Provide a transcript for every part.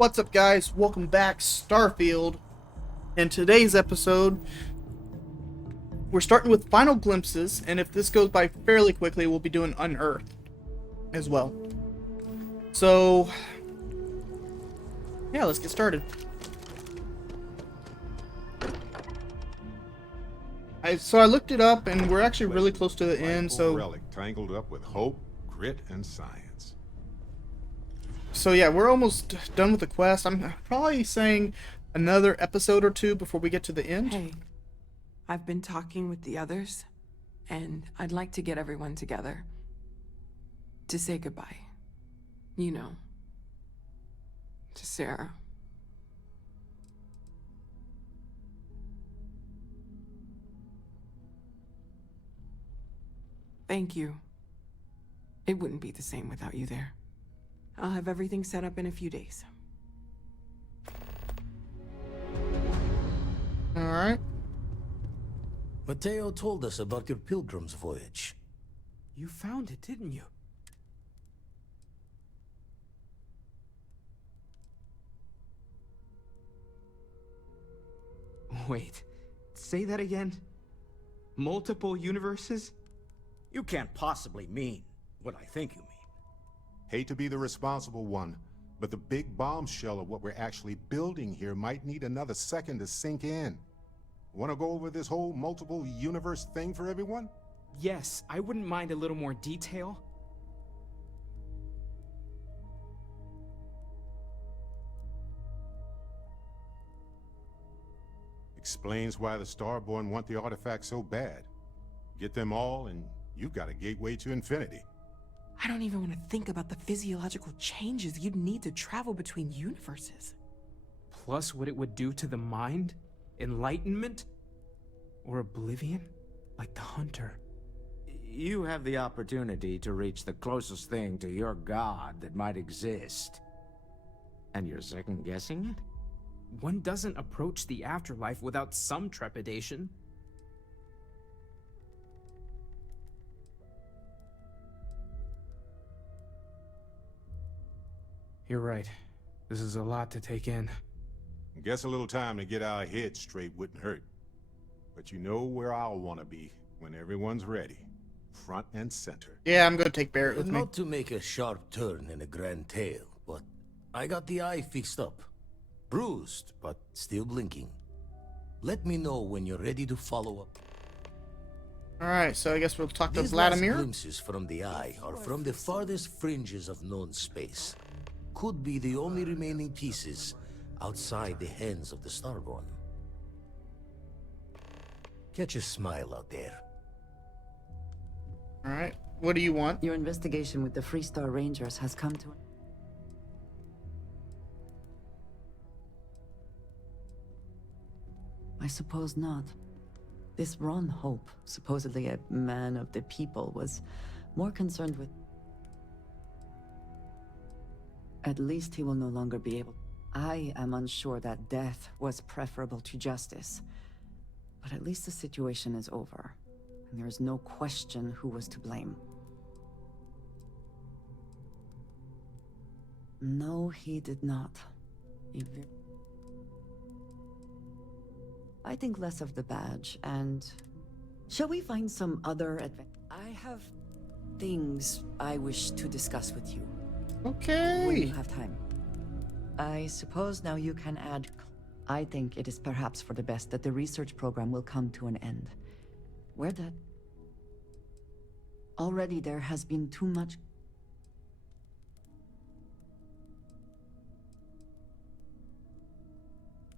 What's up, guys? Welcome back, Starfield. In today's episode, we're starting with final glimpses, and if this goes by fairly quickly, we'll be doing Unearthed as well. So, yeah, let's get started. I looked it up, and we're actually really close to the end. So, relic tangled up with hope, grit, and science. So yeah, we're almost done with the quest. I'm probably saying another episode or two before we get to the end. Hey, I've been talking with the others, and I'd like to get everyone together to say goodbye. You know, to Sarah. Thank you. It wouldn't be the same without you there. I'll have everything set up in a few days. Alright. Mateo told us about your pilgrim's voyage. You found it, didn't you? Wait, say that again? Multiple universes? You can't possibly mean what I think you mean. Hate to be the responsible one, but the big bombshell of what we're actually building here might need another second to sink in. Want to go over this whole multiple universe thing for everyone? Yes, I wouldn't mind a little more detail. Explains why the Starborn want the artifact so bad. Get them all, and you've got a gateway to infinity. I don't even want to think about the physiological changes you'd need to travel between universes. Plus what it would do to the mind? Enlightenment? Or oblivion? Like the Hunter. You have the opportunity to reach the closest thing to your god that might exist. And you're second-guessing it? One doesn't approach the afterlife without some trepidation. You're right. This is a lot to take in. Guess a little time to get our heads straight wouldn't hurt. But you know where I'll want to be when everyone's ready. Front and center. Yeah, I'm gonna take Barrett with me. Not to make a sharp turn in a grand tale, but I got the eye fixed up. Bruised, but still blinking. Let me know when you're ready to follow up. Alright, so I guess we'll talk to These last Vladimir. glimpses from the eye are from the farthest fringes of known space. Could be the only remaining pieces outside the hands of the Starborn. Catch a smile out there. Alright, what do you want? Your investigation with the Freestar Rangers has come to an... I suppose not. This Ron Hope, supposedly a man of the people, was more concerned with... At least he will no longer be able... I am unsure that death was preferable to justice. But at least the situation is over, and there is no question who was to blame. No, he did not. I think less of the badge, and... Shall we find some other I have things I wish to discuss with you. When Okay. you have time. I suppose now you can add... I think it is perhaps for the best that the research program will come to an end. Where that... Already there has been too much...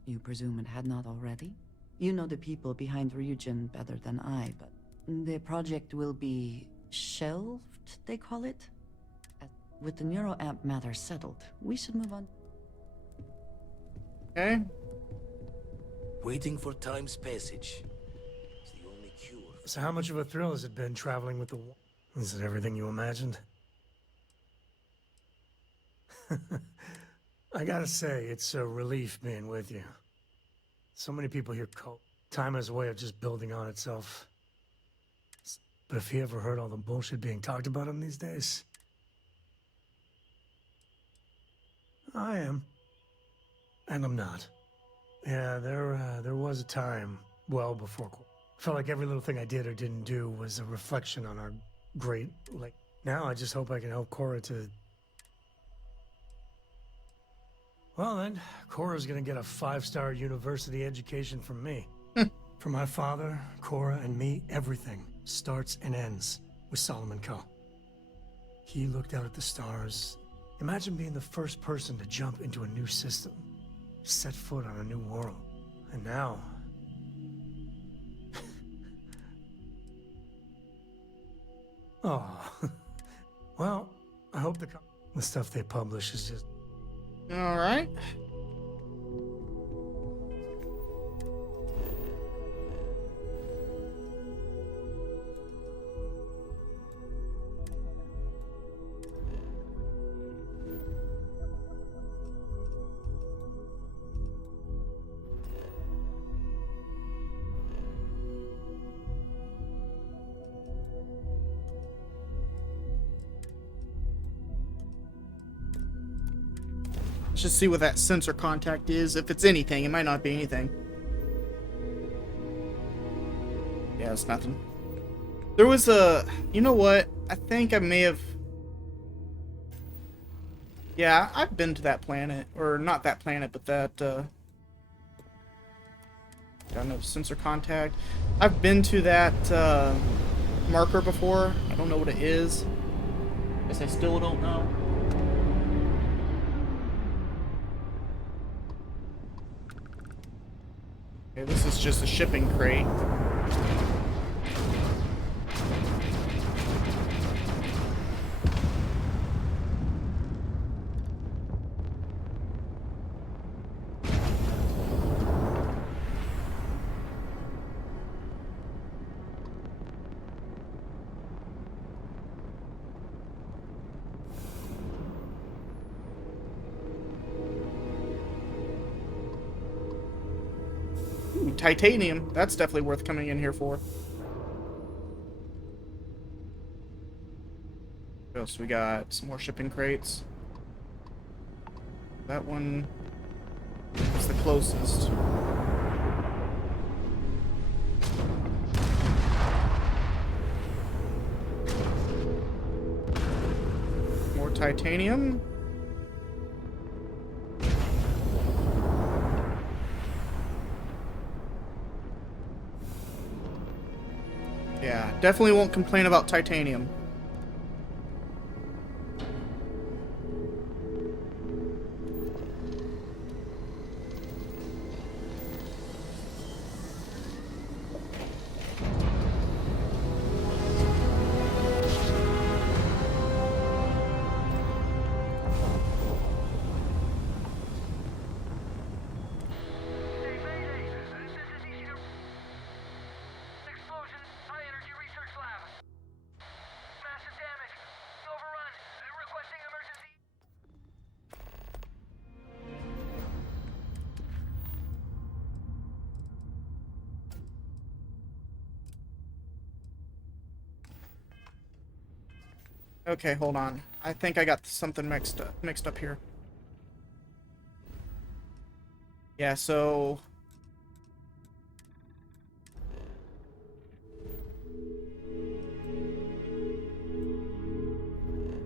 You presume it had not already? You know the people behind Ryujin better than I, but... The project will be... shelved, they call it? With the neuroamp matter settled, we should move on. Okay. Waiting for time's passage. It's the only cure. So how much of a thrill has it been traveling with the... Is it everything you imagined? I gotta say, it's a relief being with you. So many people here cope. Time has a way of just building on itself. But if you ever heard all the bullshit being talked about him these days... I am. And I'm not. Yeah, there was a time, well before... Felt like every little thing I did or didn't do was a reflection on our great... Like, now I just hope I can help Cora to... Well then, Cora's gonna get a 5-star university education from me. For my father, Cora, and me, everything starts and ends with Solomon Coe. He looked out at the stars. Imagine being the first person to jump into a new system, set foot on a new world. And now... Oh. Well, I hope the stuff they publish is just... Alright. Let's just see what that sensor contact is. If it's anything, it might not be anything. Yeah, it's nothing. There was a... You know what? I think I may have... Yeah, I've been to that planet. Or not that planet, but that... I don't know, sensor contact. I've been to that marker before. I don't know what it is. Guess I still don't know. Okay, this is just a shipping crate. Titanium. That's definitely worth coming in here for. What else we got? Some more shipping crates. That one is the closest. More titanium. Yeah, definitely won't complain about titanium. Okay, hold on. I think I got something mixed up here. Yeah, so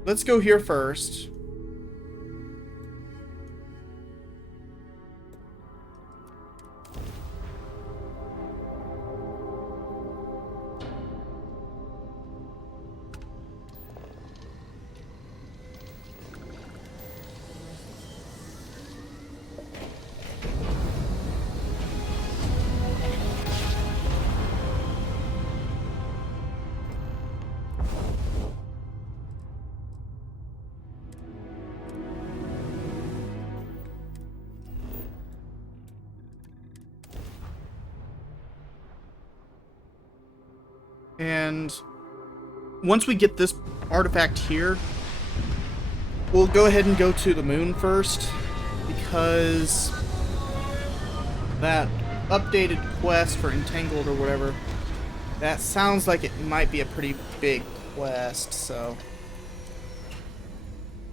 let's go here first. And once we get this artifact here, we'll go ahead and go to the moon first, because that updated quest for Entangled or whatever, that sounds like it might be a pretty big quest, so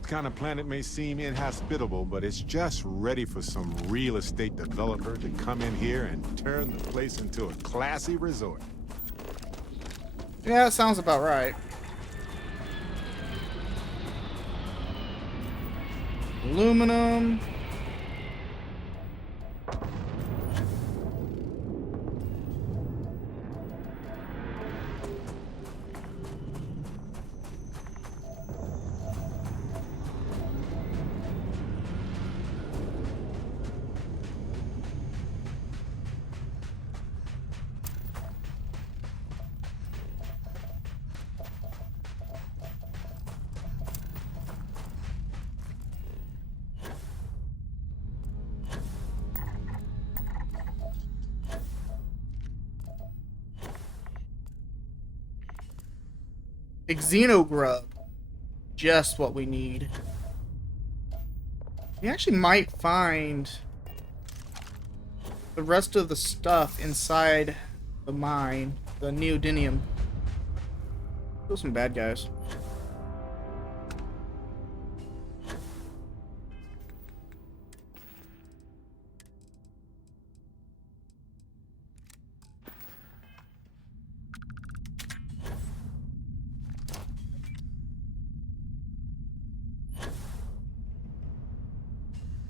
kind of planet may seem inhospitable, but it's just ready for some real estate developer to come in here and turn the place into a classy resort. Yeah, that sounds about right. Aluminum. Xenogrub. Just what we need. We actually might find the rest of the stuff inside the mine, the neodymium. Those are some bad guys.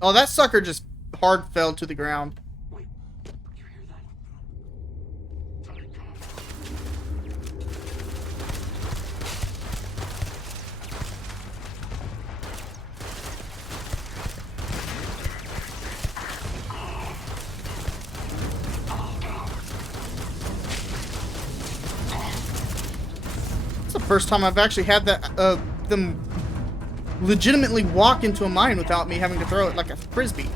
Oh, that sucker just hard fell to the ground. Wait, you hear that? It's the first time I've actually had that them legitimately walk into a mine without me having to throw it like a frisbee.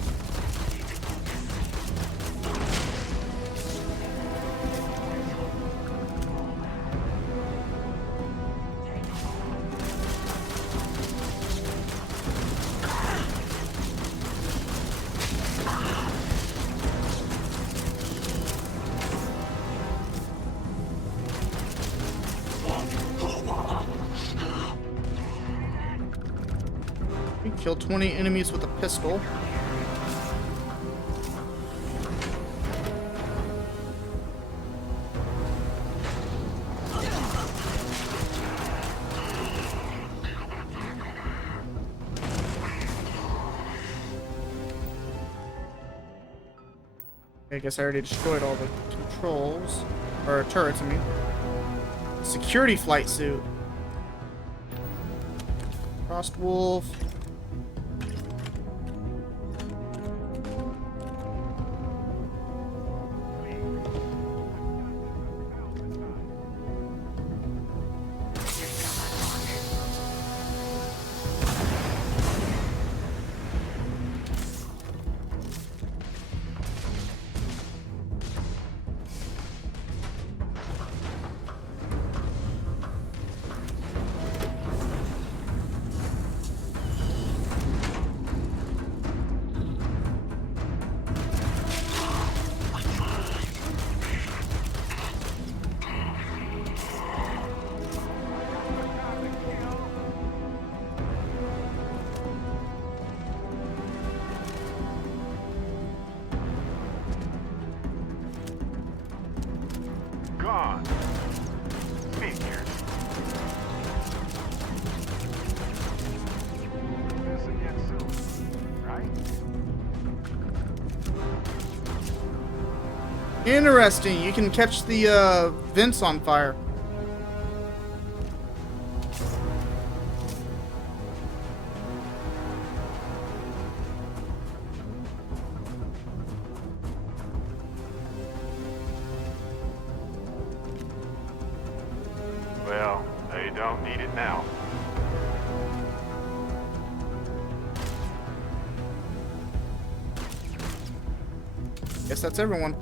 Kill 20 enemies with a pistol. I guess I already destroyed all the controls. Or turrets, I mean. Security flight suit. Frost Wolf. Gone. Figures. This again soon, right? Interesting. You can catch the vents on fire. Well, they don't need it now. Guess that's everyone.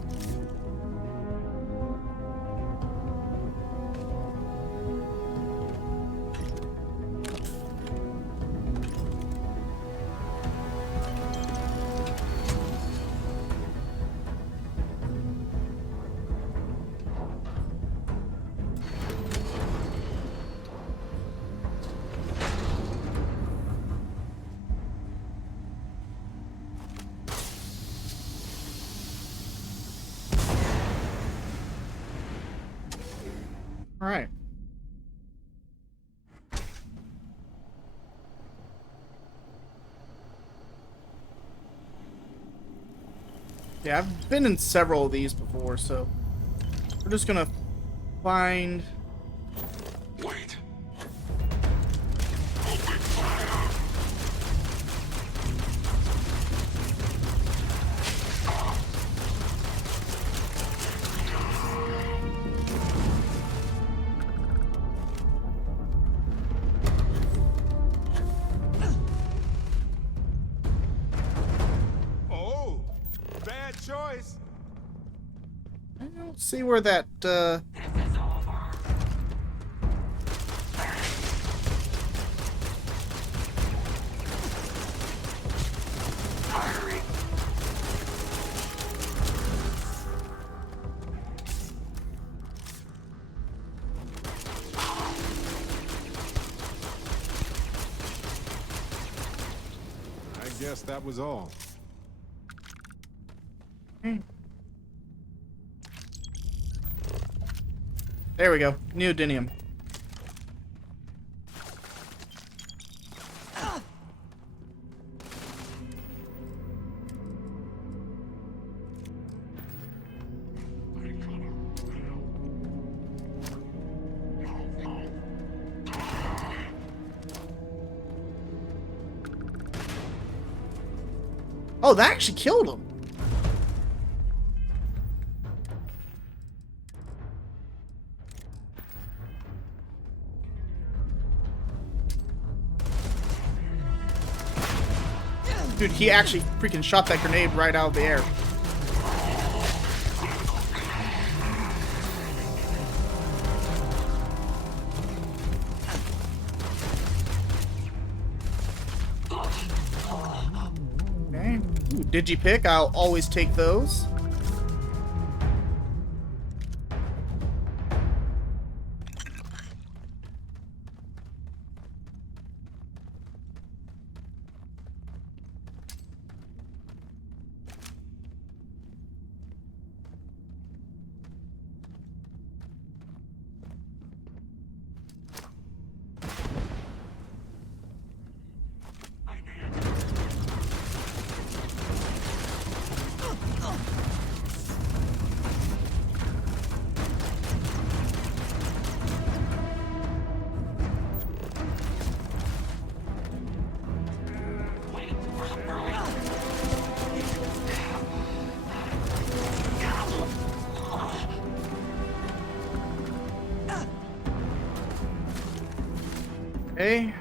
Alright. Yeah, I've been in several of these before, so we're just gonna find... Wait. Oh, bad choice. I don't see where that, I guess that was all. There we go. Neodymium. Oh, that actually killed him. Dude, he actually freaking shot that grenade right out of the air. Okay. Ooh, Digipick, I'll always take those. Okay.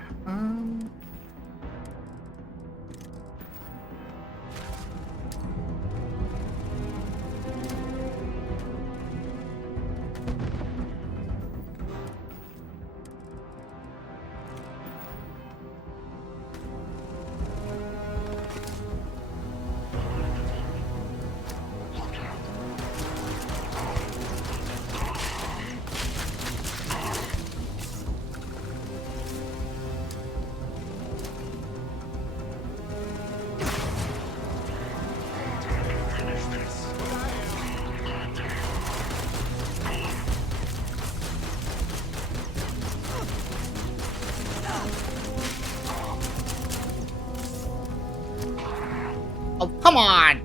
Oh, come on!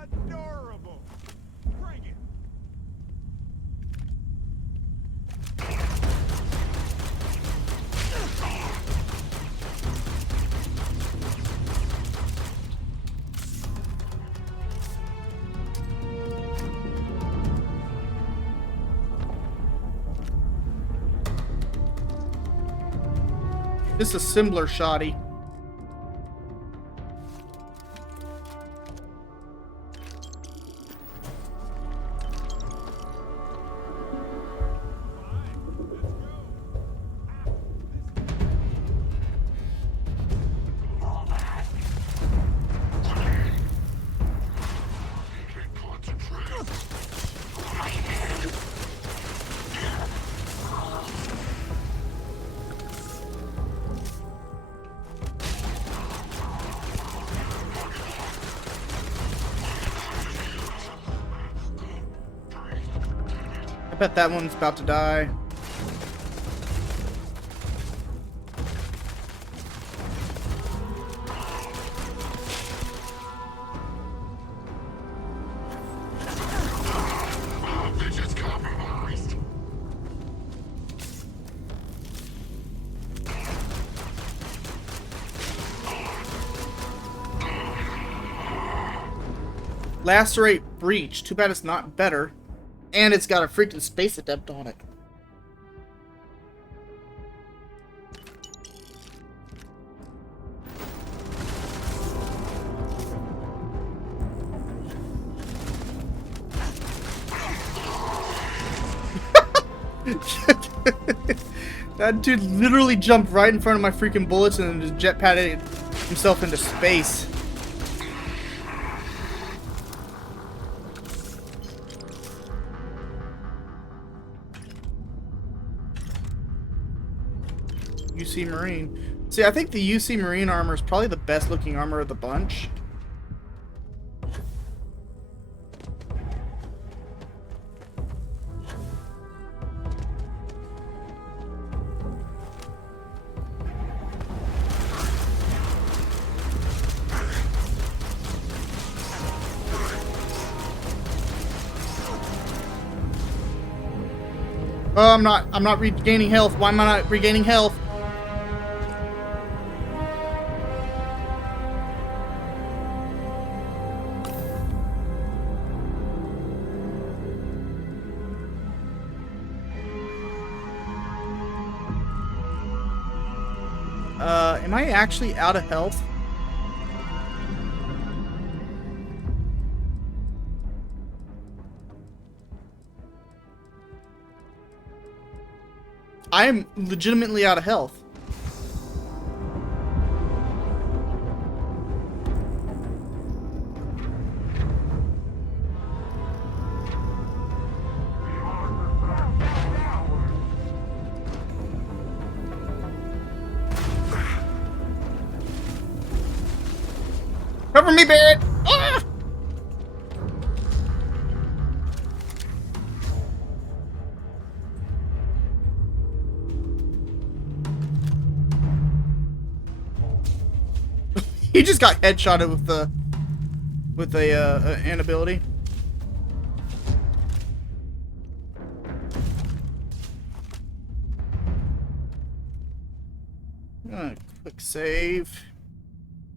Adorable. Bring it. This is assembler shoddy. Bet that one's about to die. Bitch is compromised. Lacerate breach. Too bad it's not better. And it's got a freaking space adept on it. That dude literally jumped right in front of my freaking bullets and just jetpacked himself into space. UC Marine. See, I think the UC Marine armor is probably the best looking armor of the bunch. Oh, I'm not regaining health. Why am I not regaining health? Am I actually out of health? I am legitimately out of health. Cover me, Barrett! Ah! He just got headshotted with an ability. Quick save,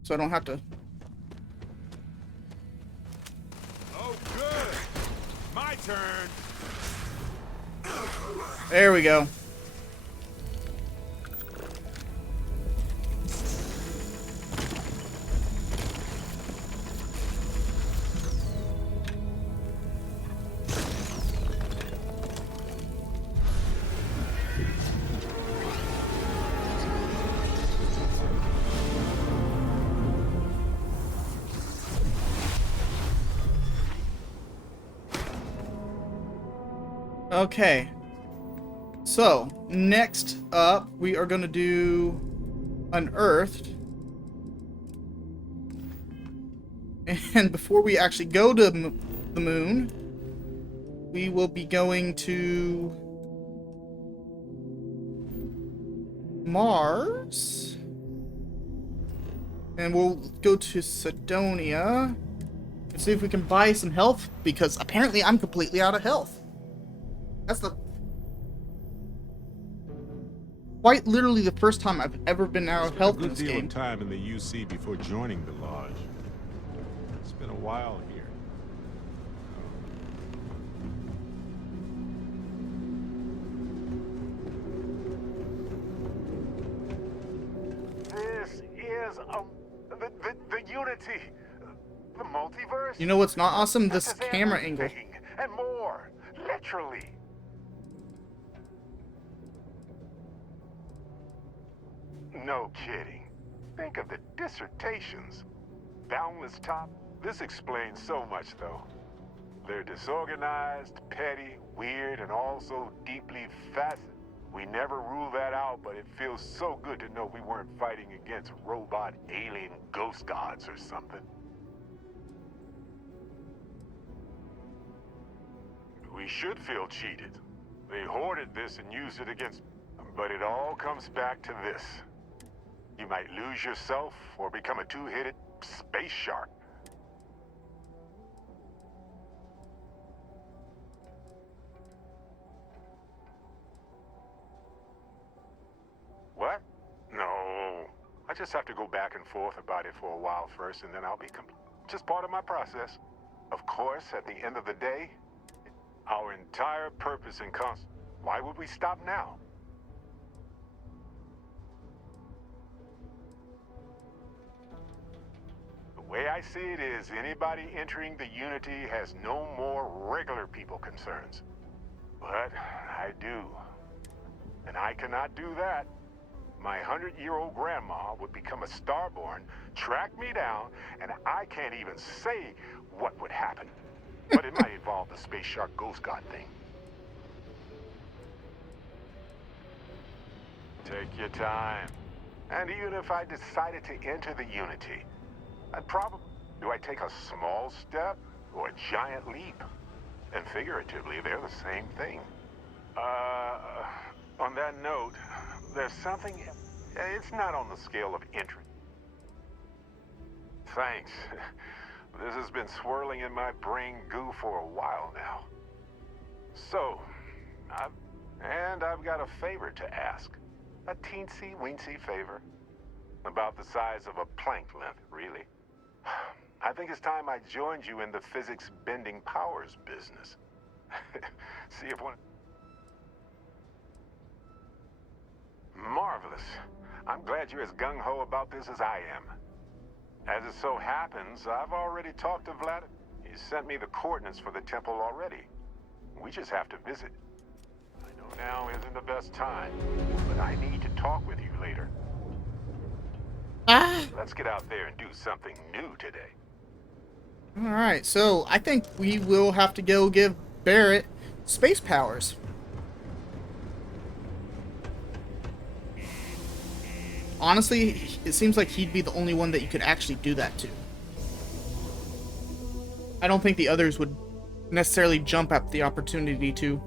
so I don't have to. Oh, good. My turn. There we go. Okay, so next up we are going to do Unearthed, and before we actually go to the moon, we will be going to Mars, and we'll go to Sidonia and see if we can buy some health, because apparently I'm completely out of health. That's quite literally the first time I've ever been out of health in this Spent a good deal game. of time in the UC before joining the Lodge. It's been a while here. This is the Unity, the multiverse. You know what's not awesome? This This is camera angle. everything and more, literally. No kidding. Think of the dissertations. Boundless top. This explains so much, though. They're disorganized, petty, weird, and also deeply faceted. We never rule that out, but it feels so good to know we weren't fighting against robot alien ghost gods or something. We should feel cheated. They hoarded this and used it against... But it all comes back to this. You might lose yourself or become a two-headed space shark. What? No. I just have to go back and forth about it for a while first, and then I'll be just part of my process. Of course, at the end of the day, our entire purpose and why would we stop now? The way I see it is, anybody entering the Unity has no more regular people concerns. But I do. And I cannot do that. My 100-year-old grandma would become a starborn, track me down, and I can't even say what would happen. But it might involve the Space Shark Ghost God thing. Take your time. And even if I decided to enter the Unity, I'd probably... Do I take a small step or a giant leap? And figuratively, they're the same thing. On that note, there's something... It's not on the scale of interest. Thanks. This has been swirling in my brain goo for a while now. So, I've got a favor to ask. A teensy-weensy favor. About the size of a plank length, really. I think it's time I joined you in the physics-bending powers business. See if one... Marvelous. I'm glad you're as gung-ho about this as I am. As it so happens, I've already talked to Vlad. He sent me the coordinates for the temple already. We just have to visit. I know now isn't the best time, but I need to talk with you later. Let's get out there and do something new today. Alright, so I think we will have to go give Barrett space powers. Honestly, it seems like he'd be the only one that you could actually do that to. I don't think the others would necessarily jump at the opportunity to.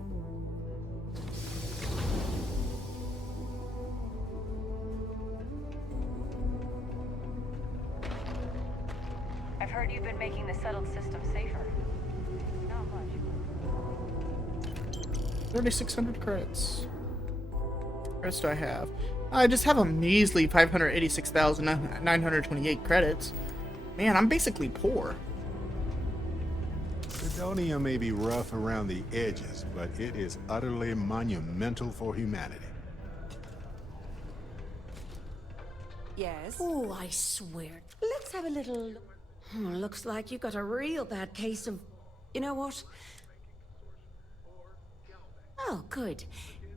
I've heard you've been making the settled system safer. Not much. 3,600 credits. What credits do I have? I just have a measly 586,928 credits. Man, I'm basically poor. Sidonia may be rough around the edges, but it is utterly monumental for humanity. Yes? Oh, I swear. Let's have a little... Oh, looks like you got a real bad case of... You know what? Oh, good.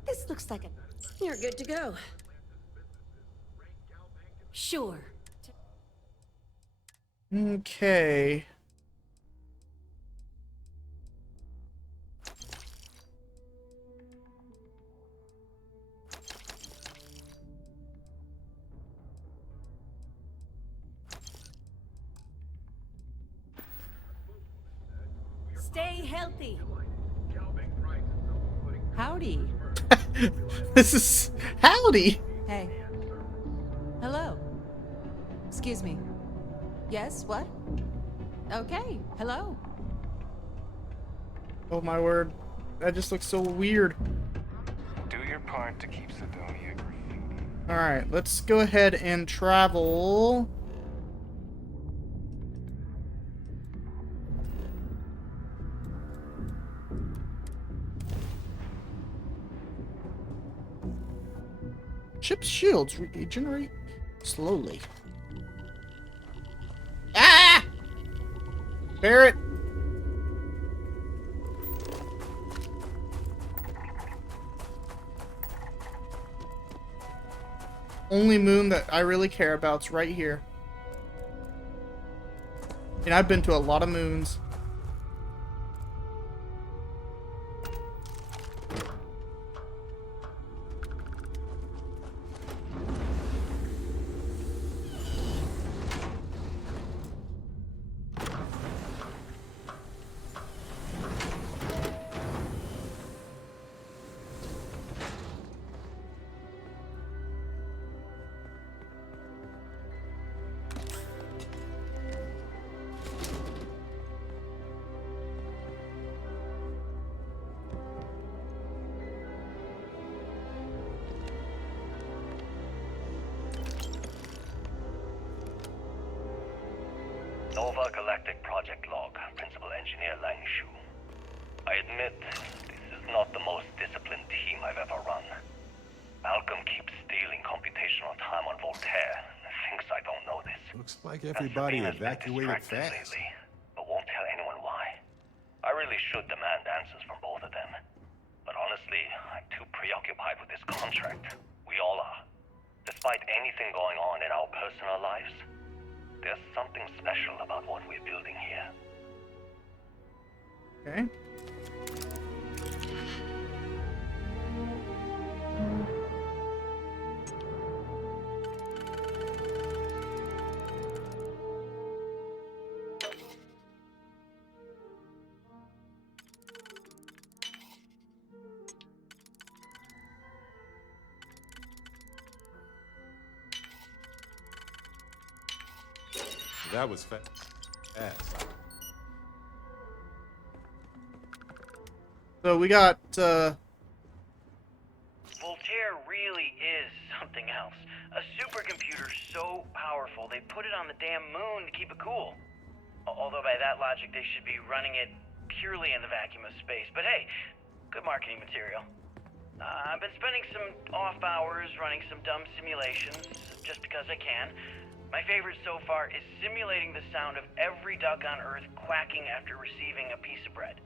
This looks like a... You're good to go. Sure. Okay. Stay healthy. Howdy. This is... Howdy! Hey. Hello. Excuse me. Yes, what? Okay, hello. Oh my word. That just looks so weird. Do your part to keep Sidonia green. Alright, let's go ahead and travel. Ship's shields regenerate slowly. Ah! Barrett! Only moon that I really care about's right here. And I've been to a lot of moons. Nova Galactic Project Log, Principal Engineer Lang Shu. I admit, this is not the most disciplined team I've ever run. Malcolm keeps stealing computational time on Voltaire and thinks I don't know this. Looks like everybody evacuated fast. Lately, but won't tell anyone why. I really should demand answers from both of them. But honestly, I'm too preoccupied with this contract. We all are. Despite anything going on in our personal lives, there's something special about what we're building here. Okay. That was fast. So we got, Voltaire really is something else. A supercomputer so powerful they put it on the damn moon to keep it cool. Although by that logic they should be running it purely in the vacuum of space. But hey, good marketing material. I've been spending some off hours running some dumb simulations just because I can. My favorite so far is simulating the sound of every duck on Earth quacking after receiving a piece of bread.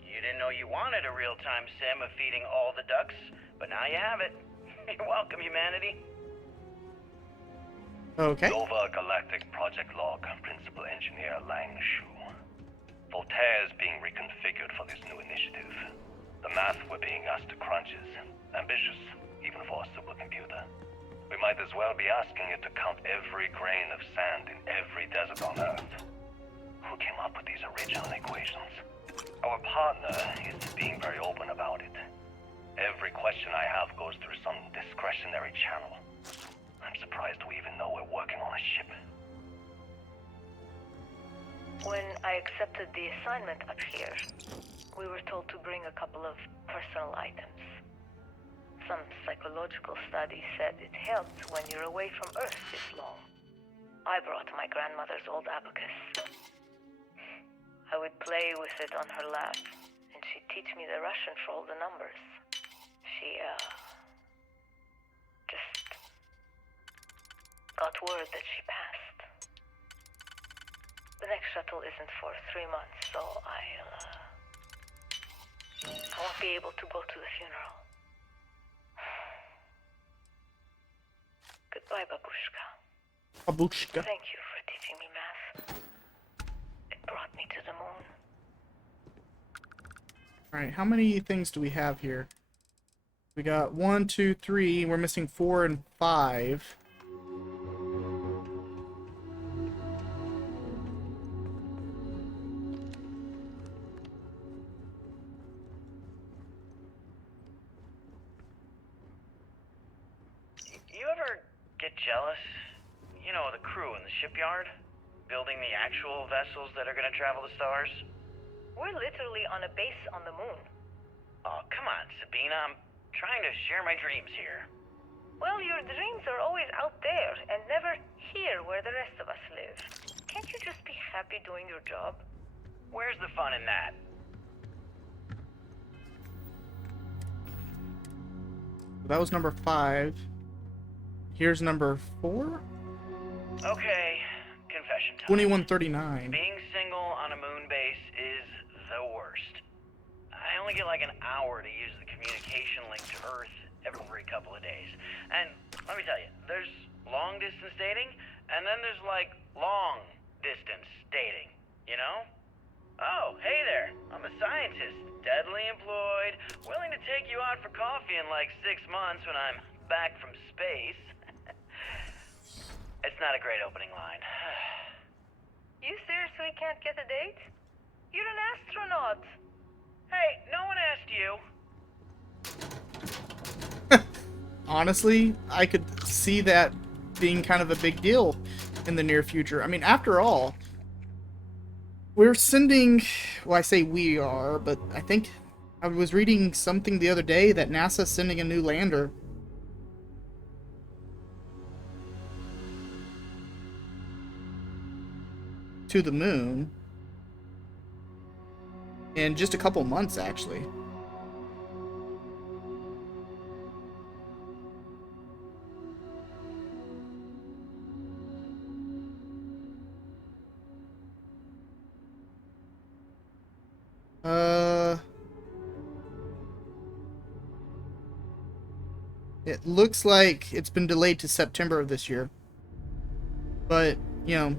You didn't know you wanted a real-time sim of feeding all the ducks, but now you have it. You're welcome, humanity. okay. Nova Galactic Project Log, Principal Engineer Lang Shu. Voltaire is being reconfigured for this new initiative. The math we're being asked to crunch is ambitious, even for a supercomputer. We might as well be asking it to count every grain of sand in every desert on Earth. Who came up with these original equations? Our partner isn't being very open about it. Every question I have goes through some discretionary channel. I'm surprised we even know we're working on a ship. When I accepted the assignment up here, we were told to bring a couple of personal items. Some psychological studies said it helped when you're away from Earth this long. I brought my grandmother's old abacus. I would play with it on her lap, and she'd teach me the Russian for all the numbers. She, just got word that she passed. The next shuttle isn't for 3 months, so I won't be able to go to the funeral. Goodbye, Babushka. Babushka. Thank you for teaching me math. It brought me to the moon. Alright, how many things do we have here? We got 1, 2, 3. We're missing 4 and 5. You ever get jealous? You know, the crew in the shipyard? Building the actual vessels that are gonna travel the stars? We're literally on a base on the moon. Oh, come on, Sabina. I'm trying to share my dreams here. Well, your dreams are always out there and never here where the rest of us live. Can't you just be happy doing your job? Where's the fun in that? That was number 5. Here's number 4. Okay, confession time. 2139. Being single on a moon base is the worst. I only get like an hour to use the communication link to Earth every couple of days. And let me tell you, there's long distance dating, and then there's like long distance dating, you know? Oh, hey there, I'm a scientist, deadly employed, willing to take you out for coffee in like 6 months when I'm back from space. It's not a great opening line. You seriously can't get a date? You're an astronaut. Hey, no one asked you. Honestly, I could see that being kind of a big deal in the near future. I mean, after all, we're sending, well, I say we are, but I think I was reading something the other day that NASA's sending a new lander. to the moon in just a couple months, actually. It looks like it's been delayed to September of this year. But, you know,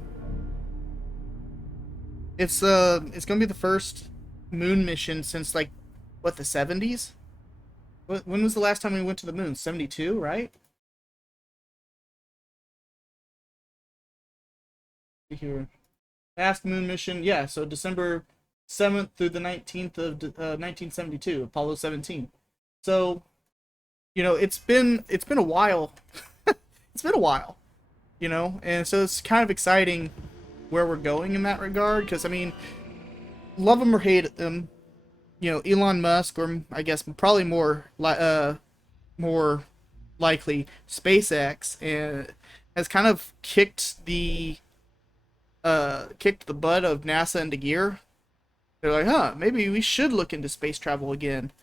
it's gonna be the first moon mission since, like, what, the 70s? When was the last time we went to the moon? 72, right? Here. Last moon mission, yeah, so December 7th through the 19th of 1972, Apollo 17. So, you know, it's been a while. It's been a while, you know, and so it's kind of exciting where we're going in that regard, because, I mean, love them or hate them, you know, Elon Musk, or I guess probably more likely SpaceX, and has kind of kicked the butt of NASA into gear. They're like, huh, maybe we should look into space travel again.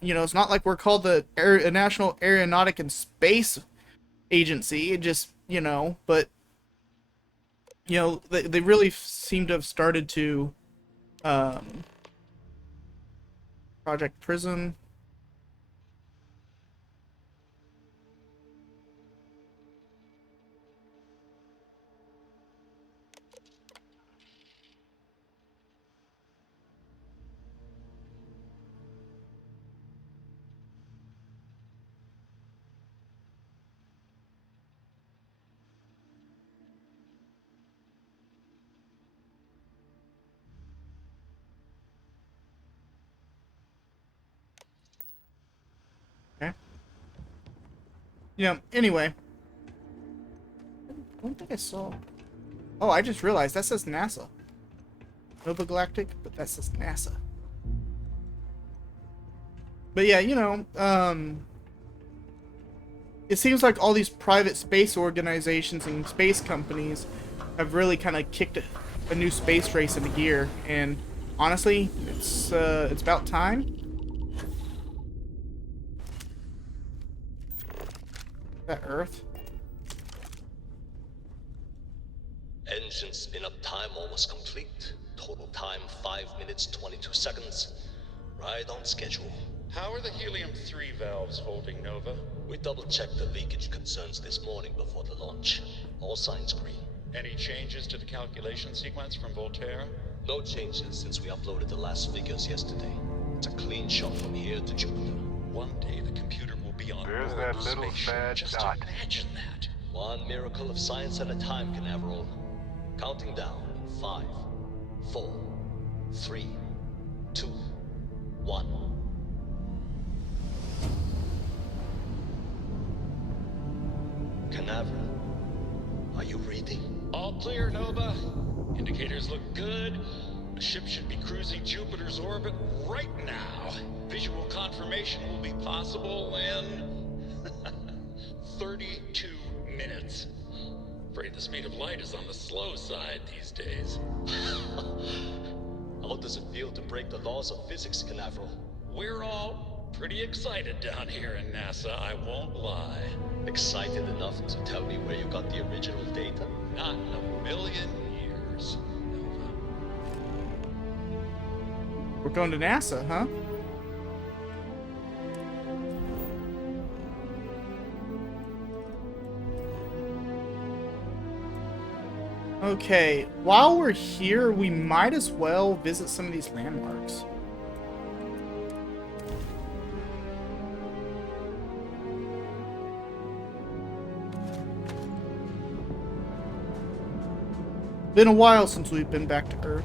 You know, it's not like we're called the National Aeronautic and Space Agency. It just, you know, but, you know, they really seem to have started to, Project Prism. Okay. Yeah, anyway. I don't think I saw... Oh, I just realized that says NASA. Nova Galactic, but that says NASA. But yeah, you know, it seems like all these private space organizations and space companies have really kind of kicked a new space race into gear, and honestly, it's about time. That Earth. Engine spin-up time almost complete. Total time 5 minutes 22 seconds. Right on schedule. How are the helium-3 valves holding, Nova? We double-checked the leakage concerns this morning before the launch. All signs green. Any changes to the calculation sequence from Voltaire? No changes since we uploaded the last figures yesterday. It's a clean shot from here to Jupiter. One day the computer will be on There's board that the little spaceship. bad Just dot. imagine that. One miracle of science at a time, Canaveral. Counting down. 5, 4, 3, 2, 1. Canaveral, are you reading? All clear, Nova. Indicators look good. The ship should be cruising Jupiter's orbit right now. Visual confirmation will be possible in 32 minutes. Afraid the speed of light is on the slow side these days. How does it feel to break the laws of physics, Canaveral? We're all pretty excited down here in NASA, I won't lie. Excited enough to tell me where you got the original data? Not in a million years, Nova. We're going to NASA, huh? Okay, while we're here, we might as well visit some of these landmarks. Been a while since we've been back to Earth.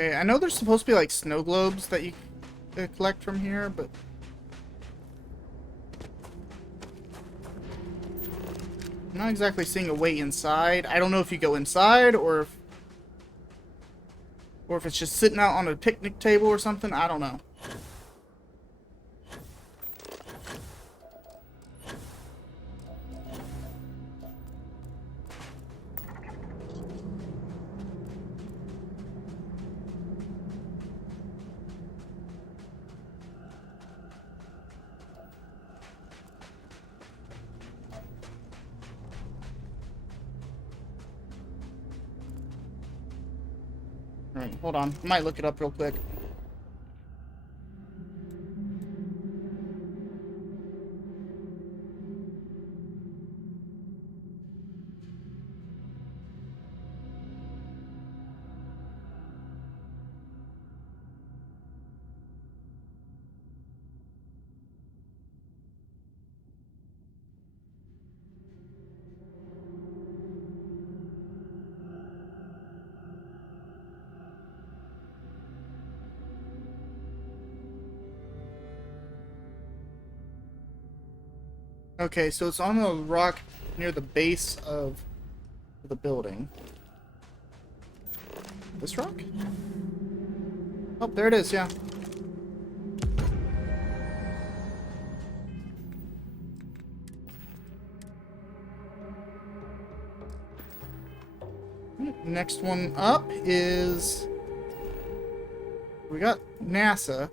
Okay, I know there's supposed to be like snow globes that you collect from here, but I'm not exactly seeing a way inside. I don't know if you go inside or if it's just sitting out on a picnic table or something. I don't know. Alright, hold on. I might look it up real quick. Okay, so it's on a rock near the base of the building. This rock? Oh, there it is, yeah. Next one up is... we got NASA.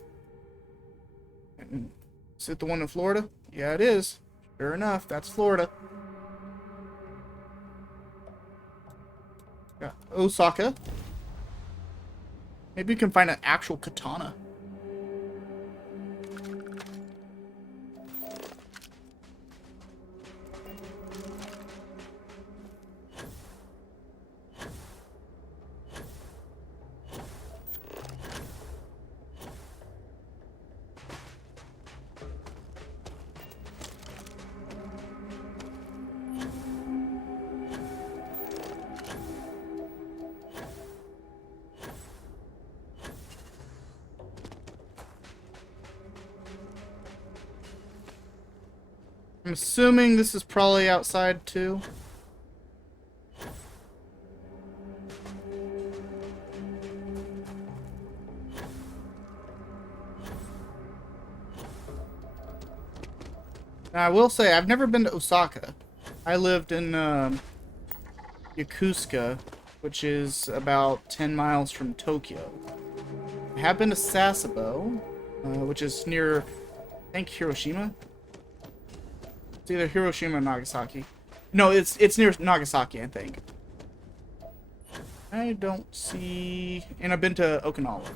Is it the one in Florida? Yeah, it is. Sure enough, that's Florida. Got Osaka. Maybe you can find an actual katana. I'm assuming this is probably outside too. Now, I will say, I've never been to Osaka. I lived in Yokosuka, which is about 10 miles from Tokyo. I have been to Sasebo, which is near, I think, Hiroshima. It's either Hiroshima or Nagasaki. No, it's near Nagasaki, I think. I don't see... and I've been to Okinawa.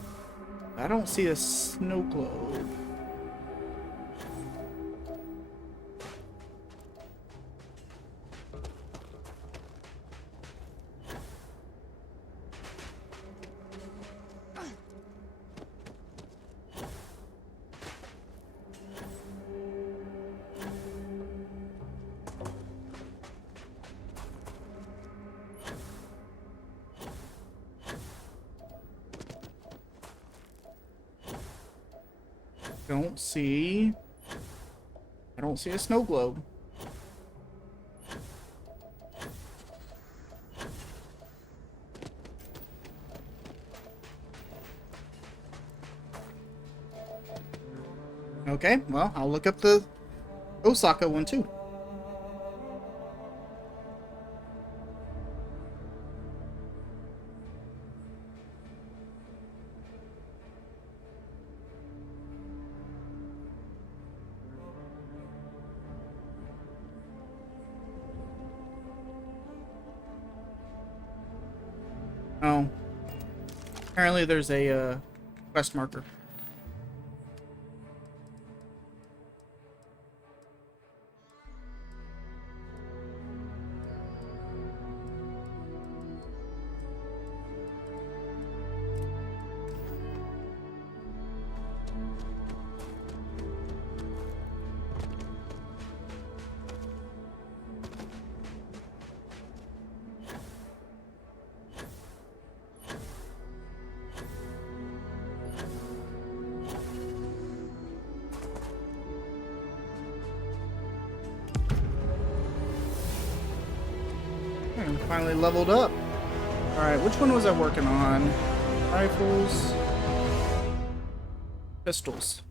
I don't see a snow globe. I don't see a snow globe. Okay, well, I'll look up the Osaka one too. Oh. Apparently there's a quest marker. Okay, finally leveled up. Alright, which one was I working on? Rifles. Pistols.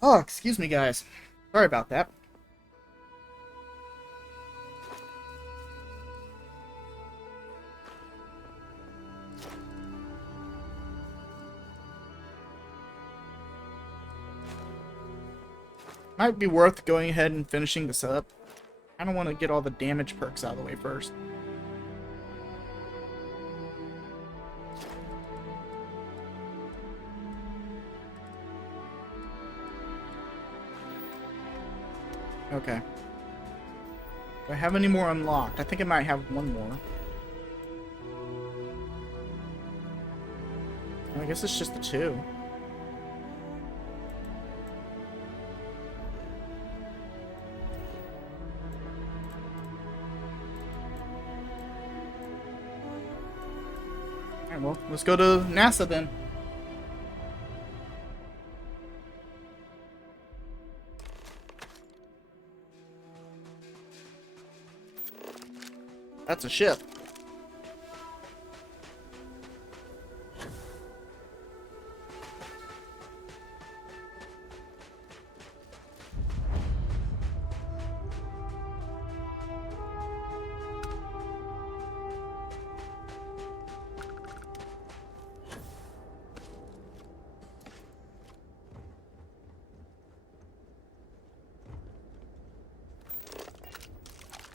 Oh, excuse me, guys. Sorry about that. Might be worth going ahead and finishing this up. I don't want to get all the damage perks out of the way first. Okay. Do I have any more unlocked? I think I might have one more. I guess it's just the two. Alright, well, let's go to NASA then. That's a ship.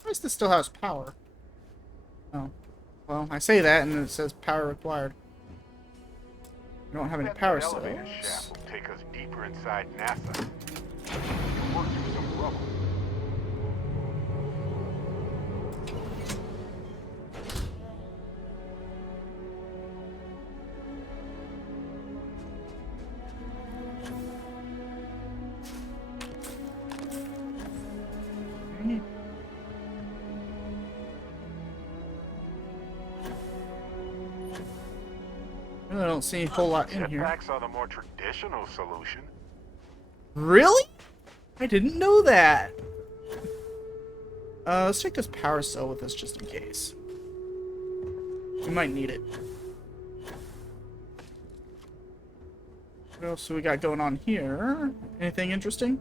Why does this still has power? Oh. Well, I say that and it says power required. We don't have any power cells. That elevator shaft will take us deeper inside NASA. We'll work through some rubble. I don't see a whole lot in here. Jetpacks are the more traditional solution. Really? I didn't know that. Let's take this power cell with us just in case. We might need it. What else do we got going on here? Anything interesting?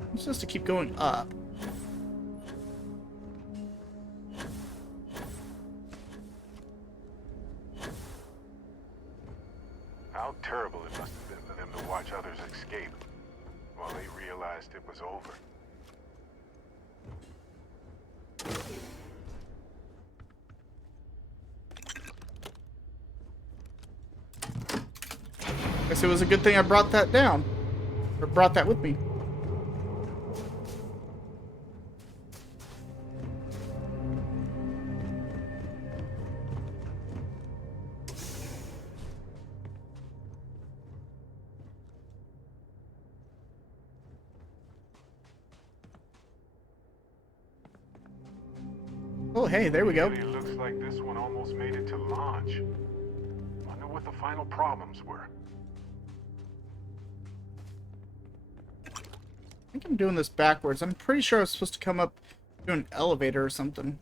I'm supposed to keep going up. How terrible it must have been for them to watch others escape while they realized it was over. Guess it was a good thing I brought that down. Or brought that with me. Oh, hey, there we go. It looks like this one almost made it to launch. Wonder what the final problems were. I think I'm doing this backwards. I'm pretty sure I was supposed to come up through an elevator or something.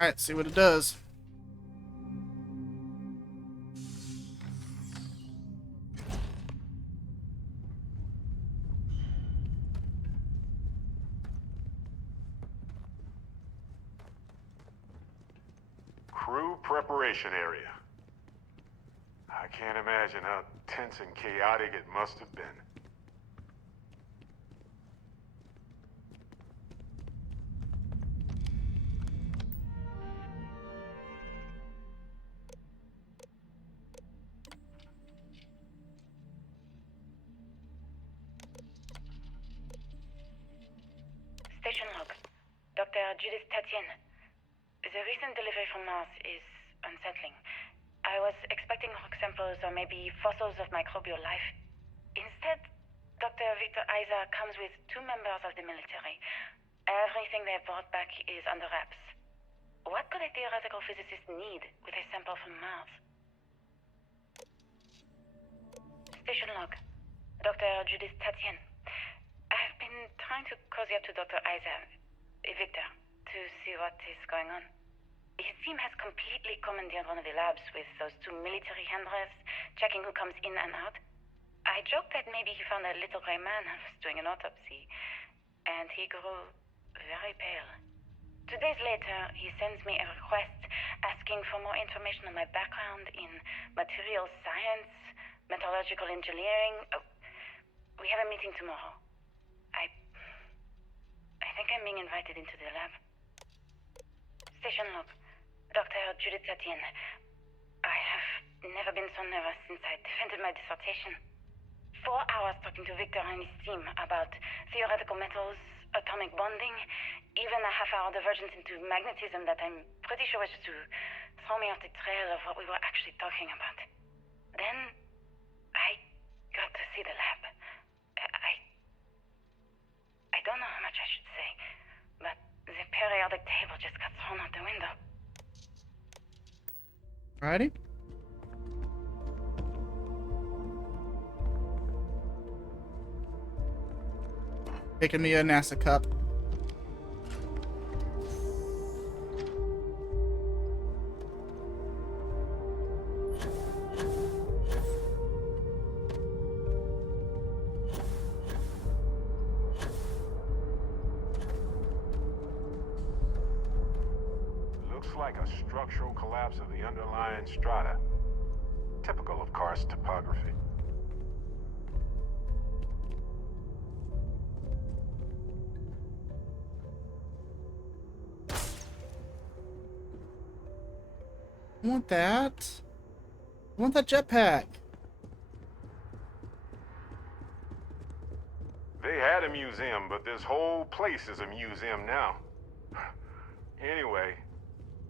Alright, see what it does. Crew preparation area. I can't imagine how tense and chaotic it must have been. Station log. Dr. Judith Tatienne. The recent delivery from Mars is unsettling. I was expecting rock samples or maybe fossils of microbial life. Instead, Dr. Victor Isa comes with 2 members of the military. Everything they brought back is under wraps. What could a theoretical physicist need with a sample from Mars? Station log. Dr. Judith Tatienne. I've been trying to cozy up to Dr. Isa, Victor, to see what is going on. His team has completely commandeered one of the labs with those 2 military handlers, checking who comes in and out. I joked that maybe he found a little gray man and was doing an autopsy, and he grew very pale. 2 days later, he sends me a request asking for more information on my background in material science, metallurgical engineering. Oh, we have a meeting tomorrow. I think I'm being invited into the lab. Station log. Dr. Judith Tatienne. I have never been so nervous since I defended my dissertation. 4 hours talking to Victor and his team about theoretical metals, atomic bonding, even a half-hour divergence into magnetism that I'm pretty sure was just to throw me off the trail of what we were actually talking about. Then, I got to see the lab. I don't know how much I should say, but the periodic table just got thrown out the window. Alrighty. Taking me a NASA cup. Looks like a structural collapse of the underlying strata. Typical of karst topography. I want that. I want that jetpack. They had a museum, but this whole place is a museum now. Anyway,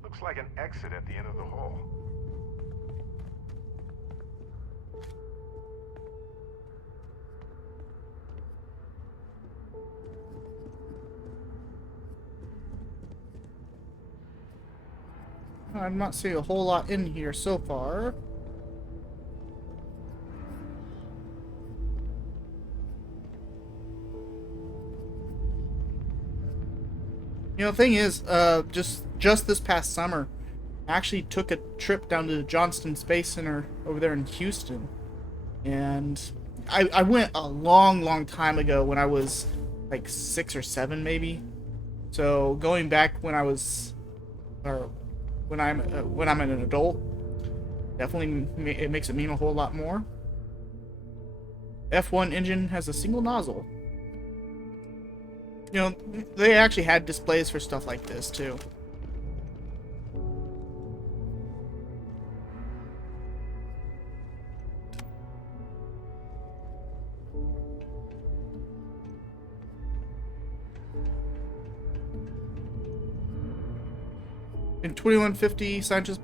looks like an exit at the end of the hall. I'm not seeing a whole lot in here so far. You know, the thing is, just this past summer, I actually took a trip down to the Johnston Space Center over there in Houston. And I went a long time ago when I was like 6 or 7 maybe. So going back when I was, or when I'm an adult, definitely it makes it mean a whole lot more. F1 engine has a single nozzle. You know, they actually had displays for stuff like this too. In 2150, scientists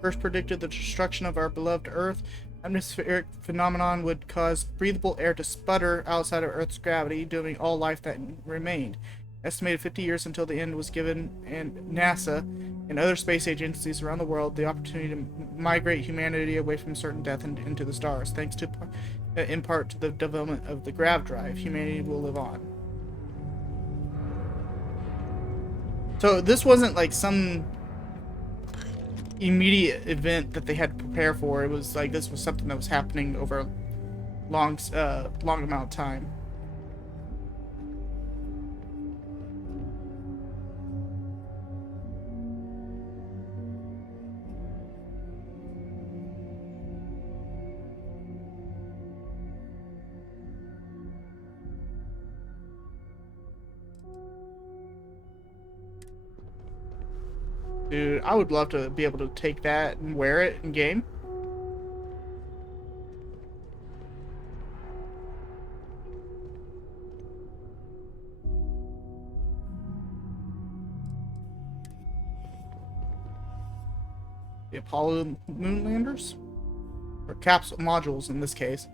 first predicted the destruction of our beloved Earth. Atmospheric phenomenon would cause breathable air to sputter outside of Earth's gravity, dooming all life that remained. Estimated 50 years until the end was given, and NASA and other space agencies around the world the opportunity to migrate humanity away from certain death and into the stars. Thanks to, in part, to the development of the grav drive, humanity will live on. So this wasn't like some immediate event that they had to prepare for. It was like this was something that was happening over a long amount of time. Dude, I would love to be able to take that and wear it in game. The Apollo moonlanders? Or capsule modules in this case.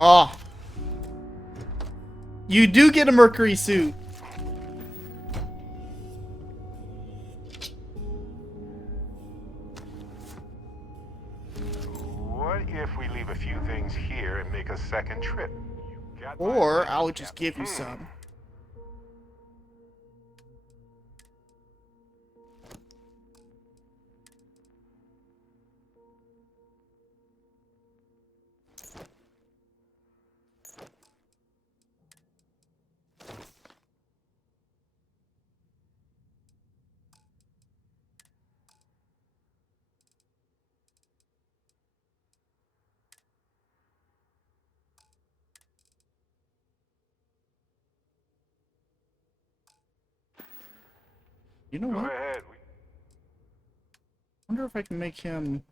Ah. You do get a Mercury suit. What if we leave a few things here and make a second trip? Or I'll just give you some. You know what? Go ahead. Wonder if I can make him...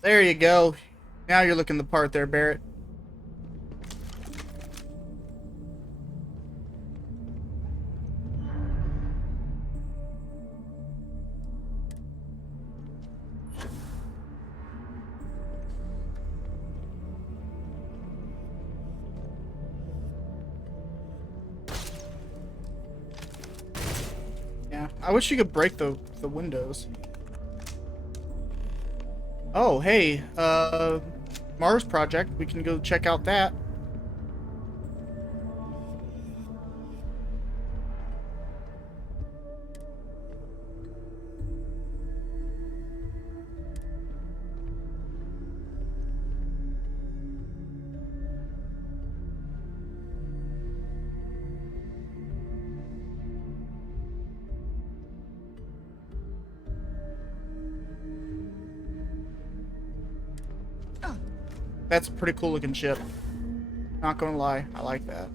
There you go. Now you're looking the part there, Barrett. Yeah, I wish you could break the windows. Oh, hey, Mars Project. We can go check out that. That's a pretty cool looking ship. Not gonna lie, I like that.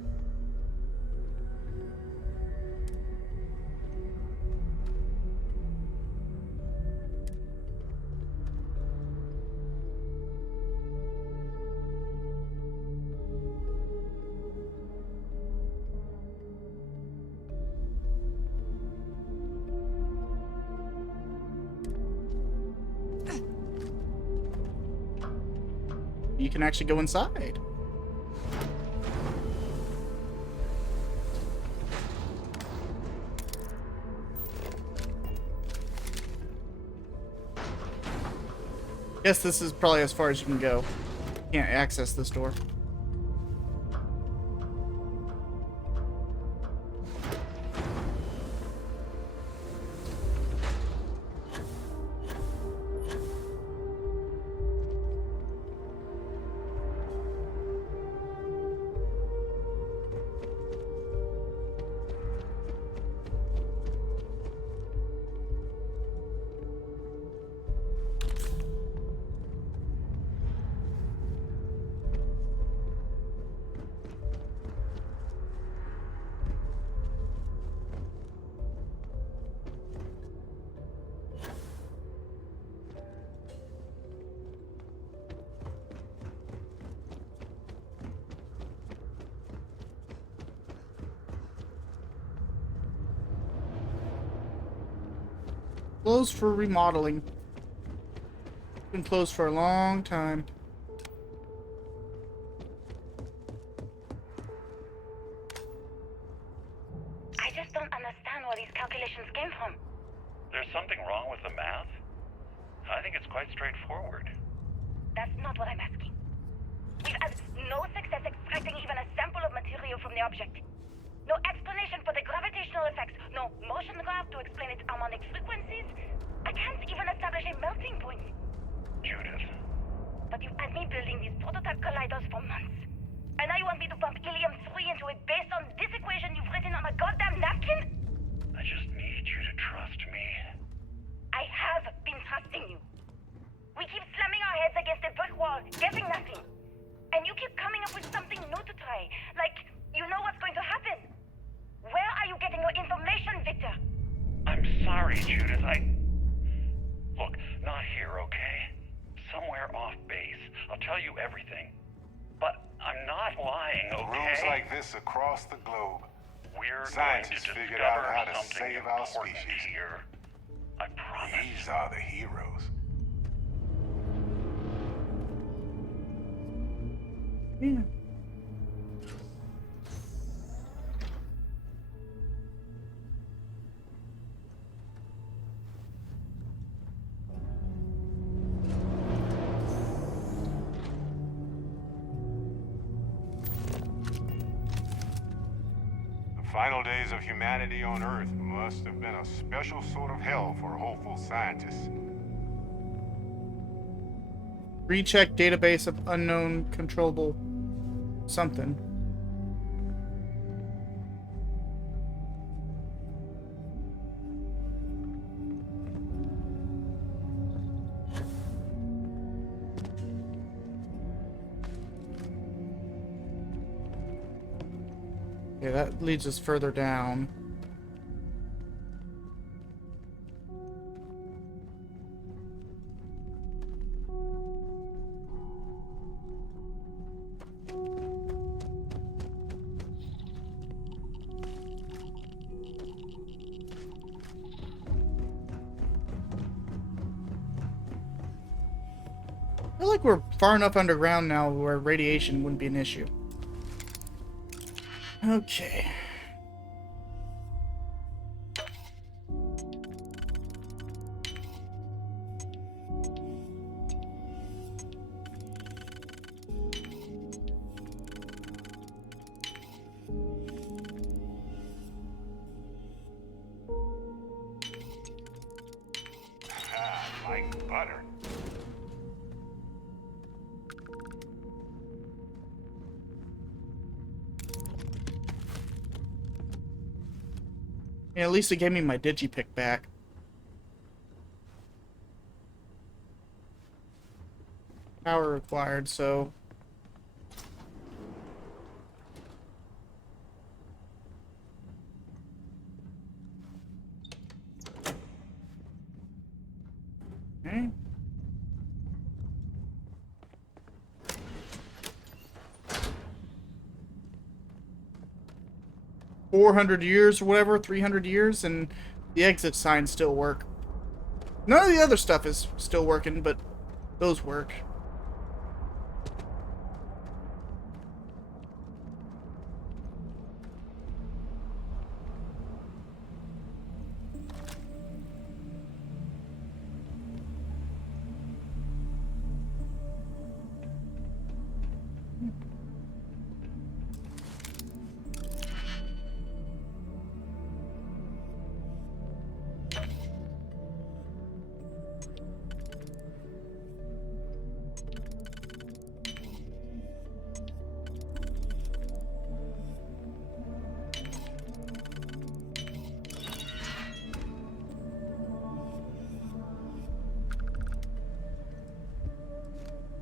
You can actually go inside. Guess this is probably as far as you can go. Can't access this door. Closed for remodeling. Been closed for a long time. I just don't understand where these calculations came from. There's something wrong with the math? I think it's quite straightforward. That's not what I'm asking. We've had no success extracting even a sample of material from the object. No explanation for the gravitational effects. No motion graph to explain its harmonic frequencies. I can't even establish a melting point. Judith. But you've had me building these prototype colliders for months. And now you want me to pump helium-3 into it based on this equation you've written on a goddamn napkin? I just need you to trust me. I have been trusting you. We keep slamming our heads against a brick wall, getting nothing. And you keep coming up with something new to try. Like, you know what's going to happen. Where are you getting your information, Victor? I'm sorry, Judith. I'll tell you everything. But I'm not lying, okay? Rooms like this across the globe. We're Scientists going to figured out discover how to something save our important species. here. I promise. These are the heroes. Yeah. The final days of humanity on Earth must have been a special sort of hell for hopeful scientists. Recheck database of unknown controllable something. Okay, that leads us further down. I feel like we're far enough underground now where radiation wouldn't be an issue. Okay. Like butter. And at least it gave me my digipick back. Power required, so... Okay. 400 years or whatever, 300 years, and the exit signs still work. None of the other stuff is still working, but those work.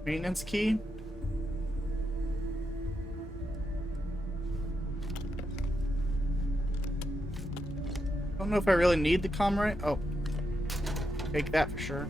Maintenance key. Don't know if I really need the comm right. Oh, take that for sure.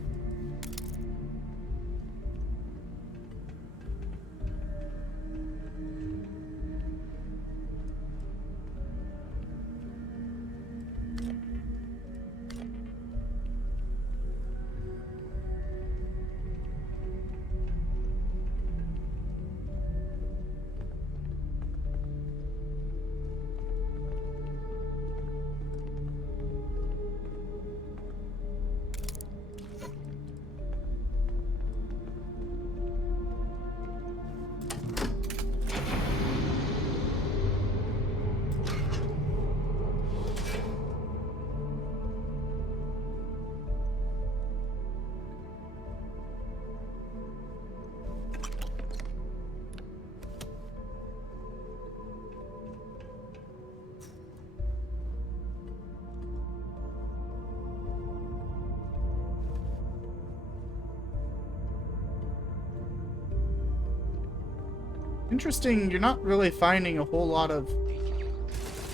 Interesting, you're not really finding a whole lot of...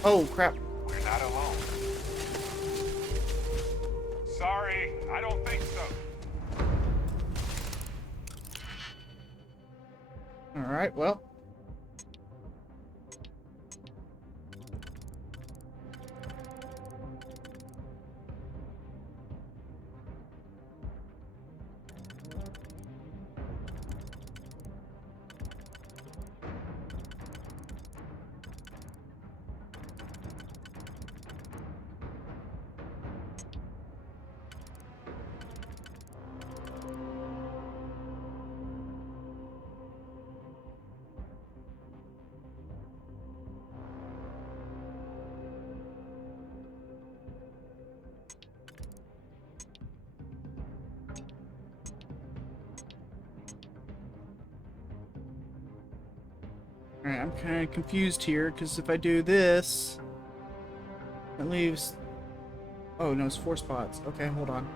Oh, crap. We're not alone. Sorry, I don't think so. Alright, well. Alright, I'm kind of confused here, because if I do this, it leaves... Oh, no, it's 4 spots. Okay, hold on.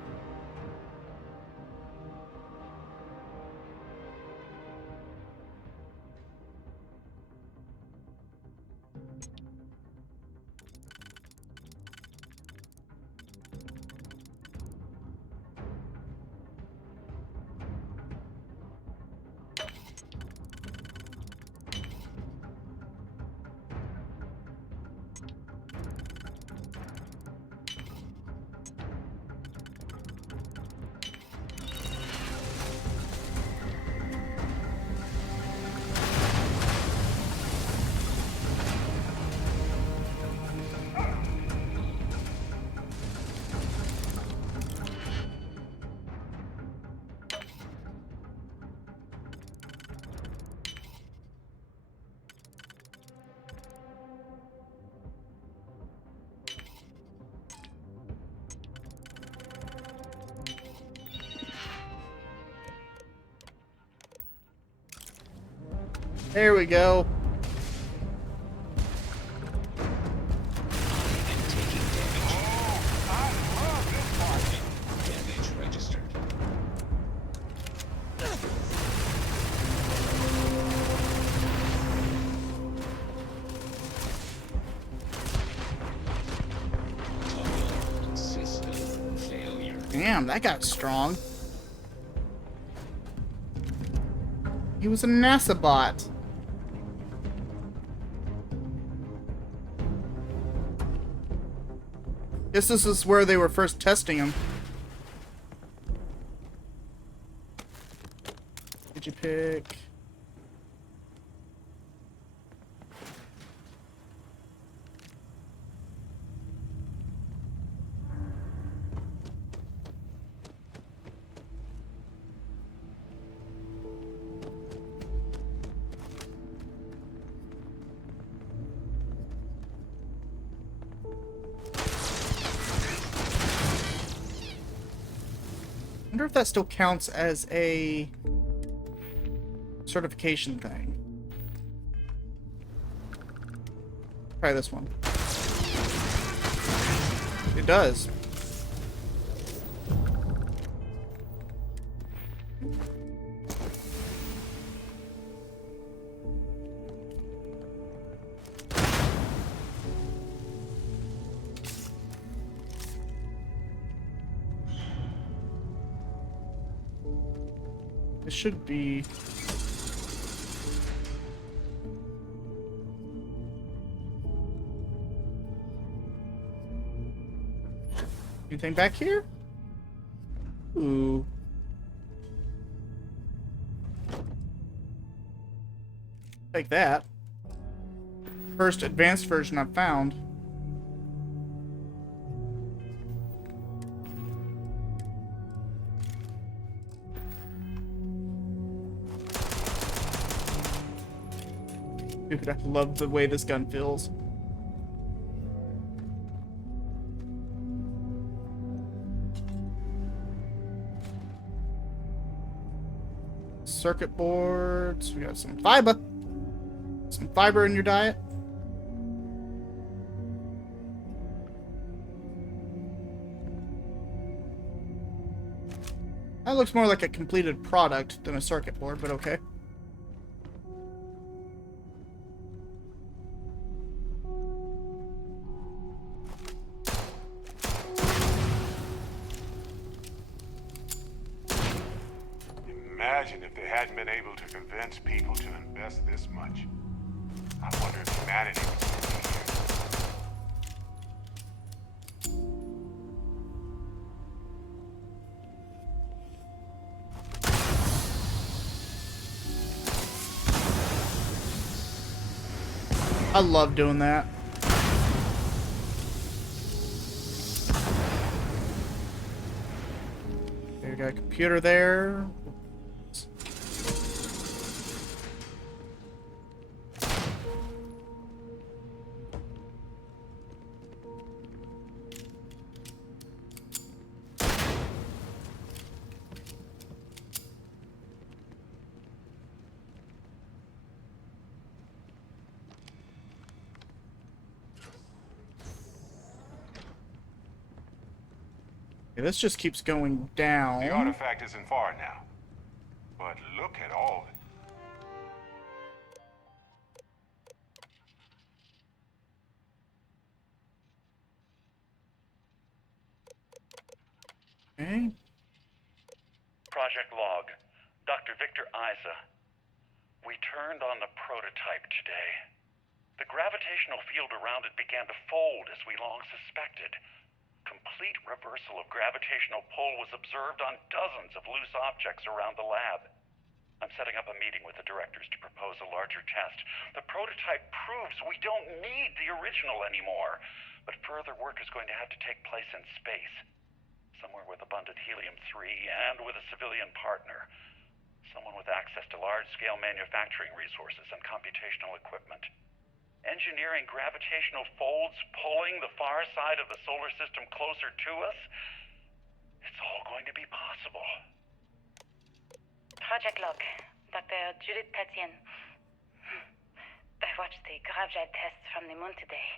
There we go. Damage registered. System failure. Damn, that got strong. He was a NASA bot. Guess this is where they were first testing him. Did you pick? I wonder if that still counts as a certification thing. Try this one. It does. It should be... Anything back here? Ooh. Take that. First advanced version I've found. Dude, I love the way this gun feels. Circuit boards. We got some fiber. Some fiber in your diet. That looks more like a completed product than a circuit board, but okay. Imagine if there hadn't been been able to convince people to invest this much. I wonder if humanity would still be here. I love doing that. Okay, got a computer there. Okay, this just keeps going down. The artifact isn't far now, but look at all it. Okay. Project Log, Dr. Victor Isa. We turned on the prototype today. The gravitational field around it began to fold as we long suspected. Complete reversal of gravitational pull was observed on dozens of loose objects around the lab. I'm setting up a meeting with the directors to propose a larger test. The prototype proves we don't need the original anymore, but further work is going to have to take place in space. Somewhere with abundant helium-3 and with a civilian partner. Someone with access to large-scale manufacturing resources and computational equipment. Engineering gravitational folds pulling the far side of the solar system closer to us? It's all going to be possible. Project Log, Dr. Judith Tatian. I watched the gravjet tests from the moon today.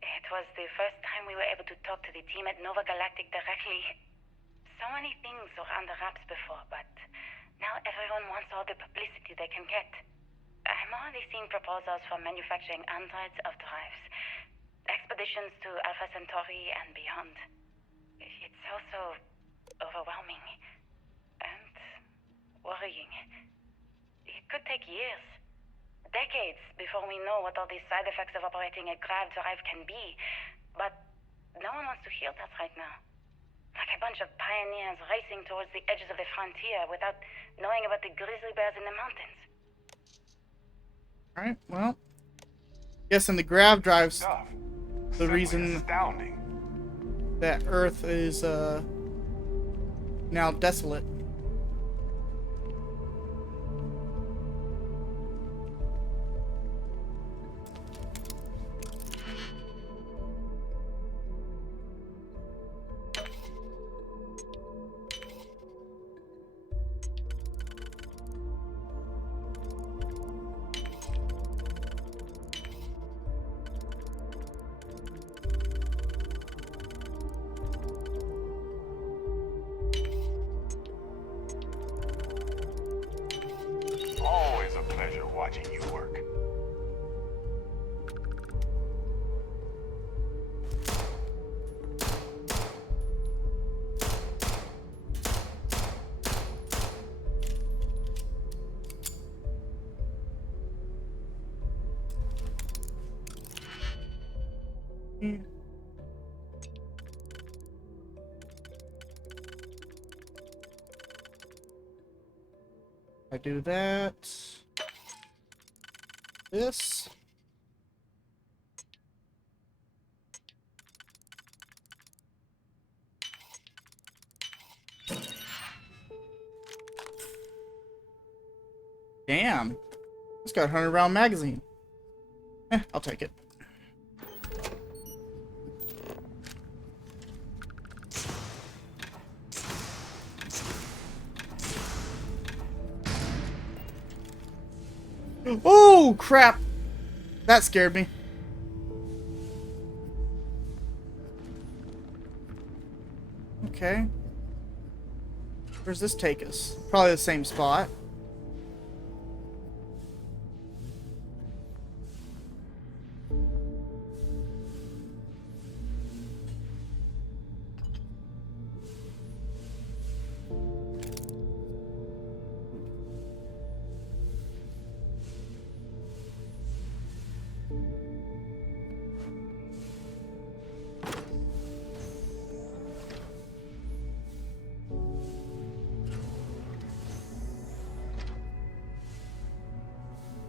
It was the first time we were able to talk to the team at Nova Galactic directly. So many things were under wraps before, but now everyone wants all the publicity they can get. I'm already seeing proposals for manufacturing androids of drives, expeditions to Alpha Centauri and beyond. It's also overwhelming and worrying. It could take years, decades, before we know what all the side effects of operating a grav drive can be. But no one wants to hear that right now. Like a bunch of pioneers racing towards the edges of the frontier without knowing about the grizzly bears in the mountains. Alright, well. Guessing the grav drives the Simply reason astounding. that Earth is now desolate. Always a pleasure watching you work. I do that. This. Damn. It's got a 100-round magazine. I'll take it. Oh, crap! That scared me. Okay. Where's this take us? Probably the same spot.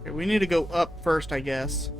Okay, we need to go up first, I guess.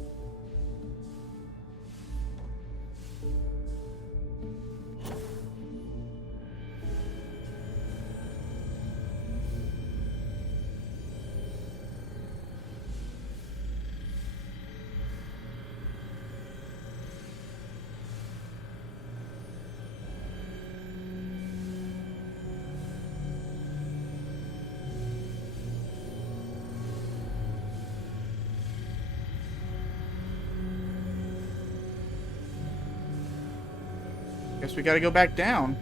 Guess we gotta go back down.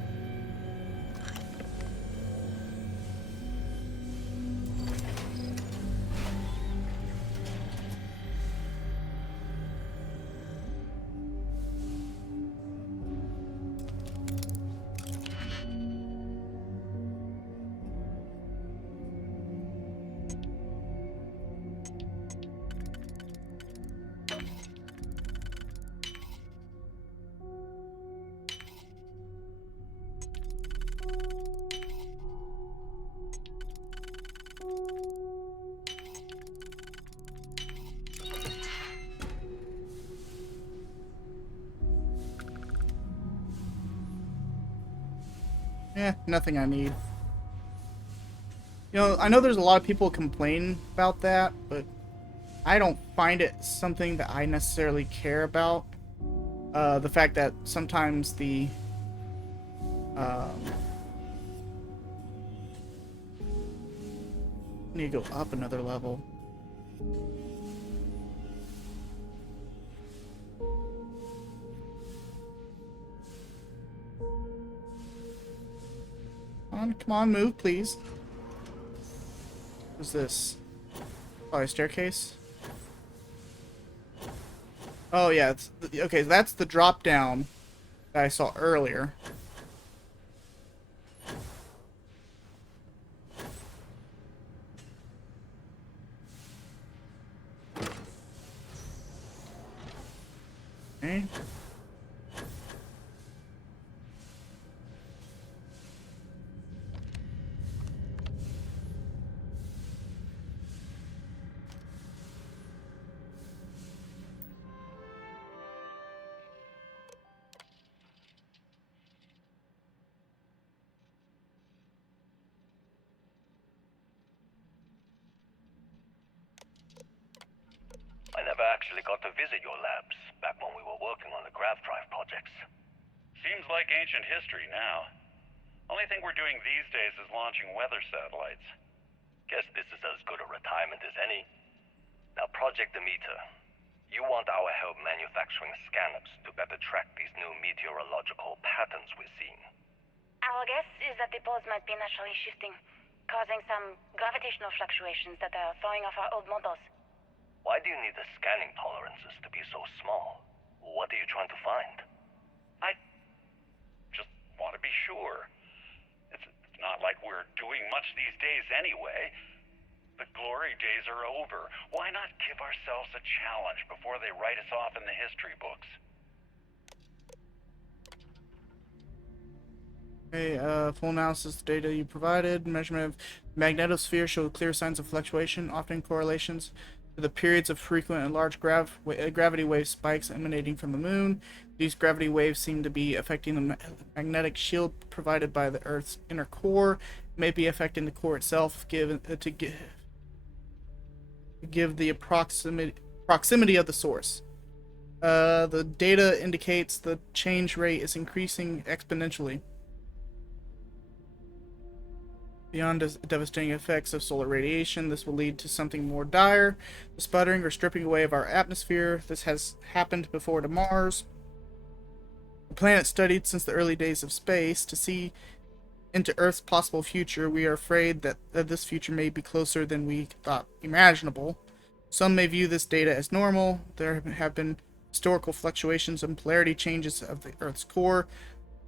Nothing I need. You know, I know there's a lot of people complain about that, but I don't find it something that I necessarily care about. The fact that sometimes the need to go up another level. Come on, move, please. What's this? Oh, a staircase? Oh, yeah. It's okay, that's the drop down that I saw earlier. Okay. I never actually got to visit your labs back when we were working on the grav drive projects. Seems like ancient history now. Only thing we're doing these days is launching weather satellites. Guess this is as good a retirement as any. Now, Project Demeter, you want our help manufacturing scanners to better track these new meteorological patterns we're seeing. Our guess is that the poles might be naturally shifting, causing some gravitational fluctuations that are throwing off our old models. Why do you need the scanning tolerances to be so small? What are you trying to find? I just want to be sure. It's not like we're doing much these days anyway. The glory days are over. Why not give ourselves a challenge before they write us off in the history books? Okay, full analysis of the data you provided. Measurement of magnetosphere showed clear signs of fluctuation, often correlations to the periods of frequent and large gravity wave spikes emanating from the moon. These gravity waves seem to be affecting the magnetic shield provided by the Earth's inner core. May be affecting the core itself, give the proximity of the source. The data indicates the change rate is increasing exponentially. Beyond the devastating effects of solar radiation, this will lead to something more dire, the sputtering or stripping away of our atmosphere. This has happened before to Mars, a planet studied since the early days of space. To see into Earth's possible future, we are afraid that this future may be closer than we thought imaginable. Some may view this data as normal. There have been historical fluctuations and polarity changes of the Earth's core,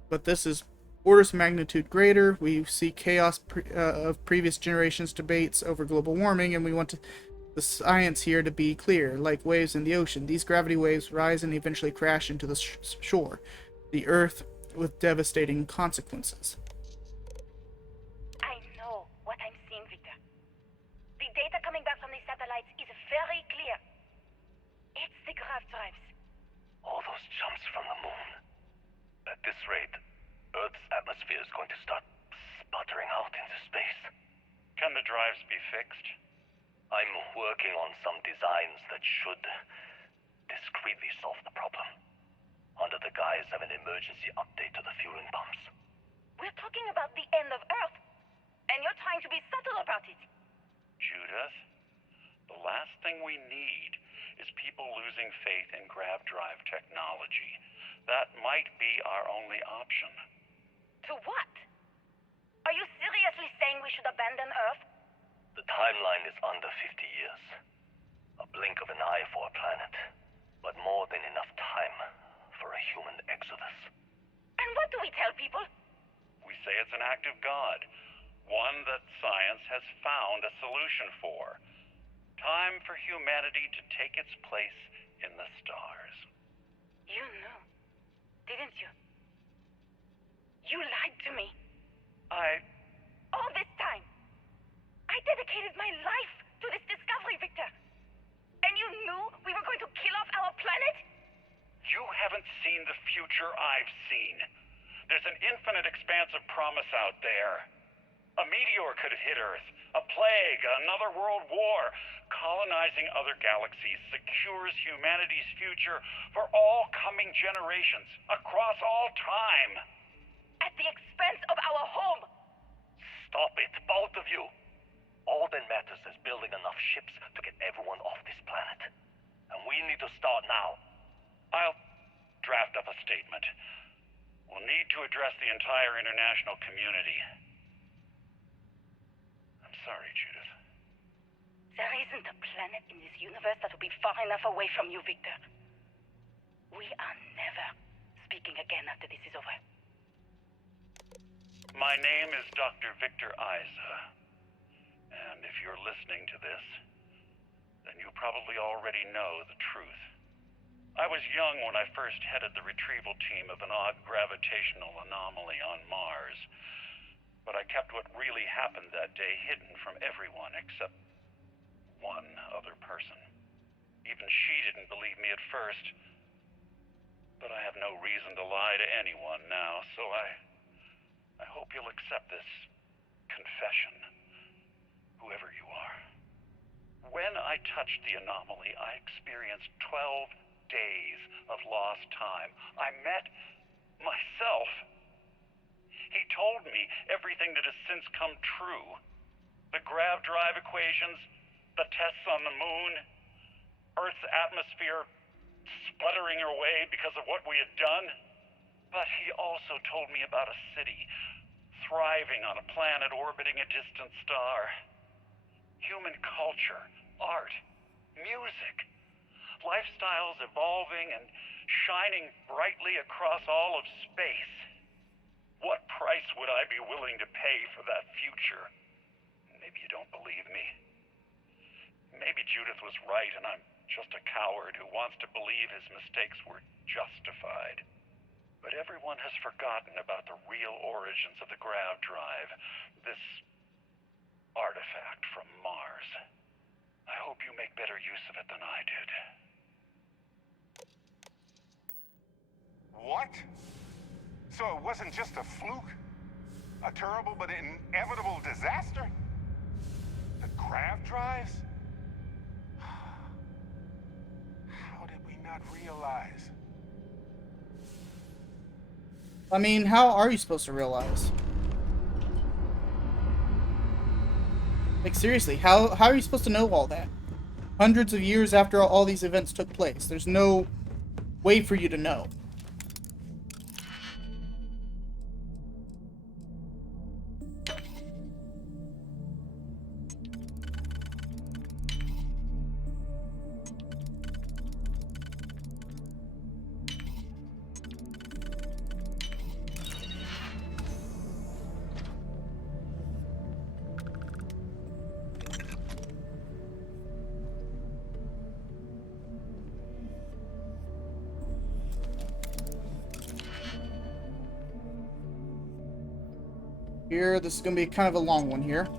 but this is orders of magnitude greater. We see chaos of previous generations' debates over global warming, and we want the science here to be clear. Like waves in the ocean, these gravity waves rise and eventually crash into the shore, the Earth, with devastating consequences. I know what I'm seeing, Victor. The data coming back from the satellites is very working on some designs that should discreetly solve the problem, under the guise of an emergency update to the fueling pumps. We're talking about the end of Earth, and you're trying to be subtle about it. Judith, the last thing we need is people losing faith in grav drive technology. That might be our only option. To what? Are you seriously saying we should abandon Earth? The timeline is under 50 years. A blink of an eye for a planet, but more than enough time for a human exodus. And what do we tell people? We say it's an act of God, one that science has found a solution for. Time for humanity to take its place in the stars. You knew, didn't you? You lied to me. All this time, I dedicated my life to this discovery, Victor. And you knew we were going to kill off our planet? You haven't seen the future I've seen. There's an infinite expanse of promise out there. A meteor could have hit Earth. A plague, another world war. Colonizing other galaxies secures humanity's future for all coming generations, across all time. At the expense of our home. Stop it, both of you. All that matters is building enough ships to get everyone off this planet. And we need to start now. I'll draft up a statement. We'll need to address the entire international community. I'm sorry, Judith. There isn't a planet in this universe that will be far enough away from you, Victor. We are never speaking again after this is over. My name is Dr. Victor Isa. And if you're listening to this, then you probably already know the truth. I was young when I first headed the retrieval team of an odd gravitational anomaly on Mars. But I kept what really happened that day hidden from everyone except one other person. Even she didn't believe me at first. But I have no reason to lie to anyone now, so I hope you'll accept this confession, whoever you are. When I touched the anomaly, I experienced 12 days of lost time. I met myself. He told me everything that has since come true. The grav drive equations, the tests on the moon, Earth's atmosphere sputtering away because of what we had done. But he also told me about a city thriving on a planet orbiting a distant star. Human culture, art, music, lifestyles evolving and shining brightly across all of space. What price would I be willing to pay for that future? Maybe you don't believe me. Maybe Judith was right and I'm just a coward who wants to believe his mistakes were justified. But everyone has forgotten about the real origins of the grav drive, this artifact from Mars. I hope you make better use of it than I did. What? So it wasn't just a fluke? A terrible but inevitable disaster? The grav drives? How did we not realize? I mean, how are you supposed to realize? Like, seriously, how are you supposed to know all that? Hundreds of years after all these events took place. There's no way for you to know. Here, this is going to be kind of a long one here.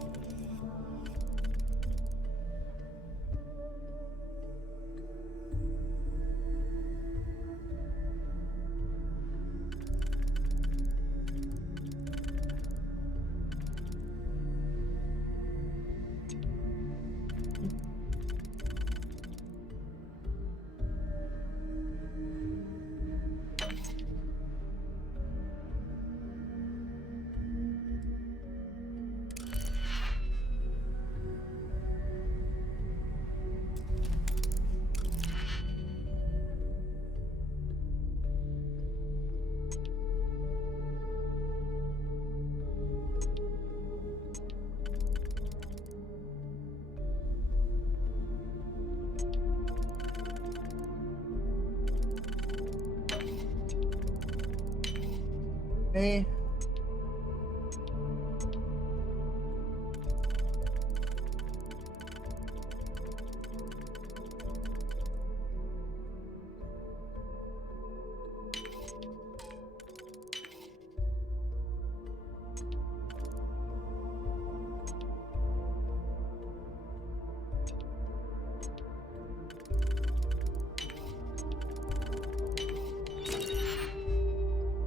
Okay.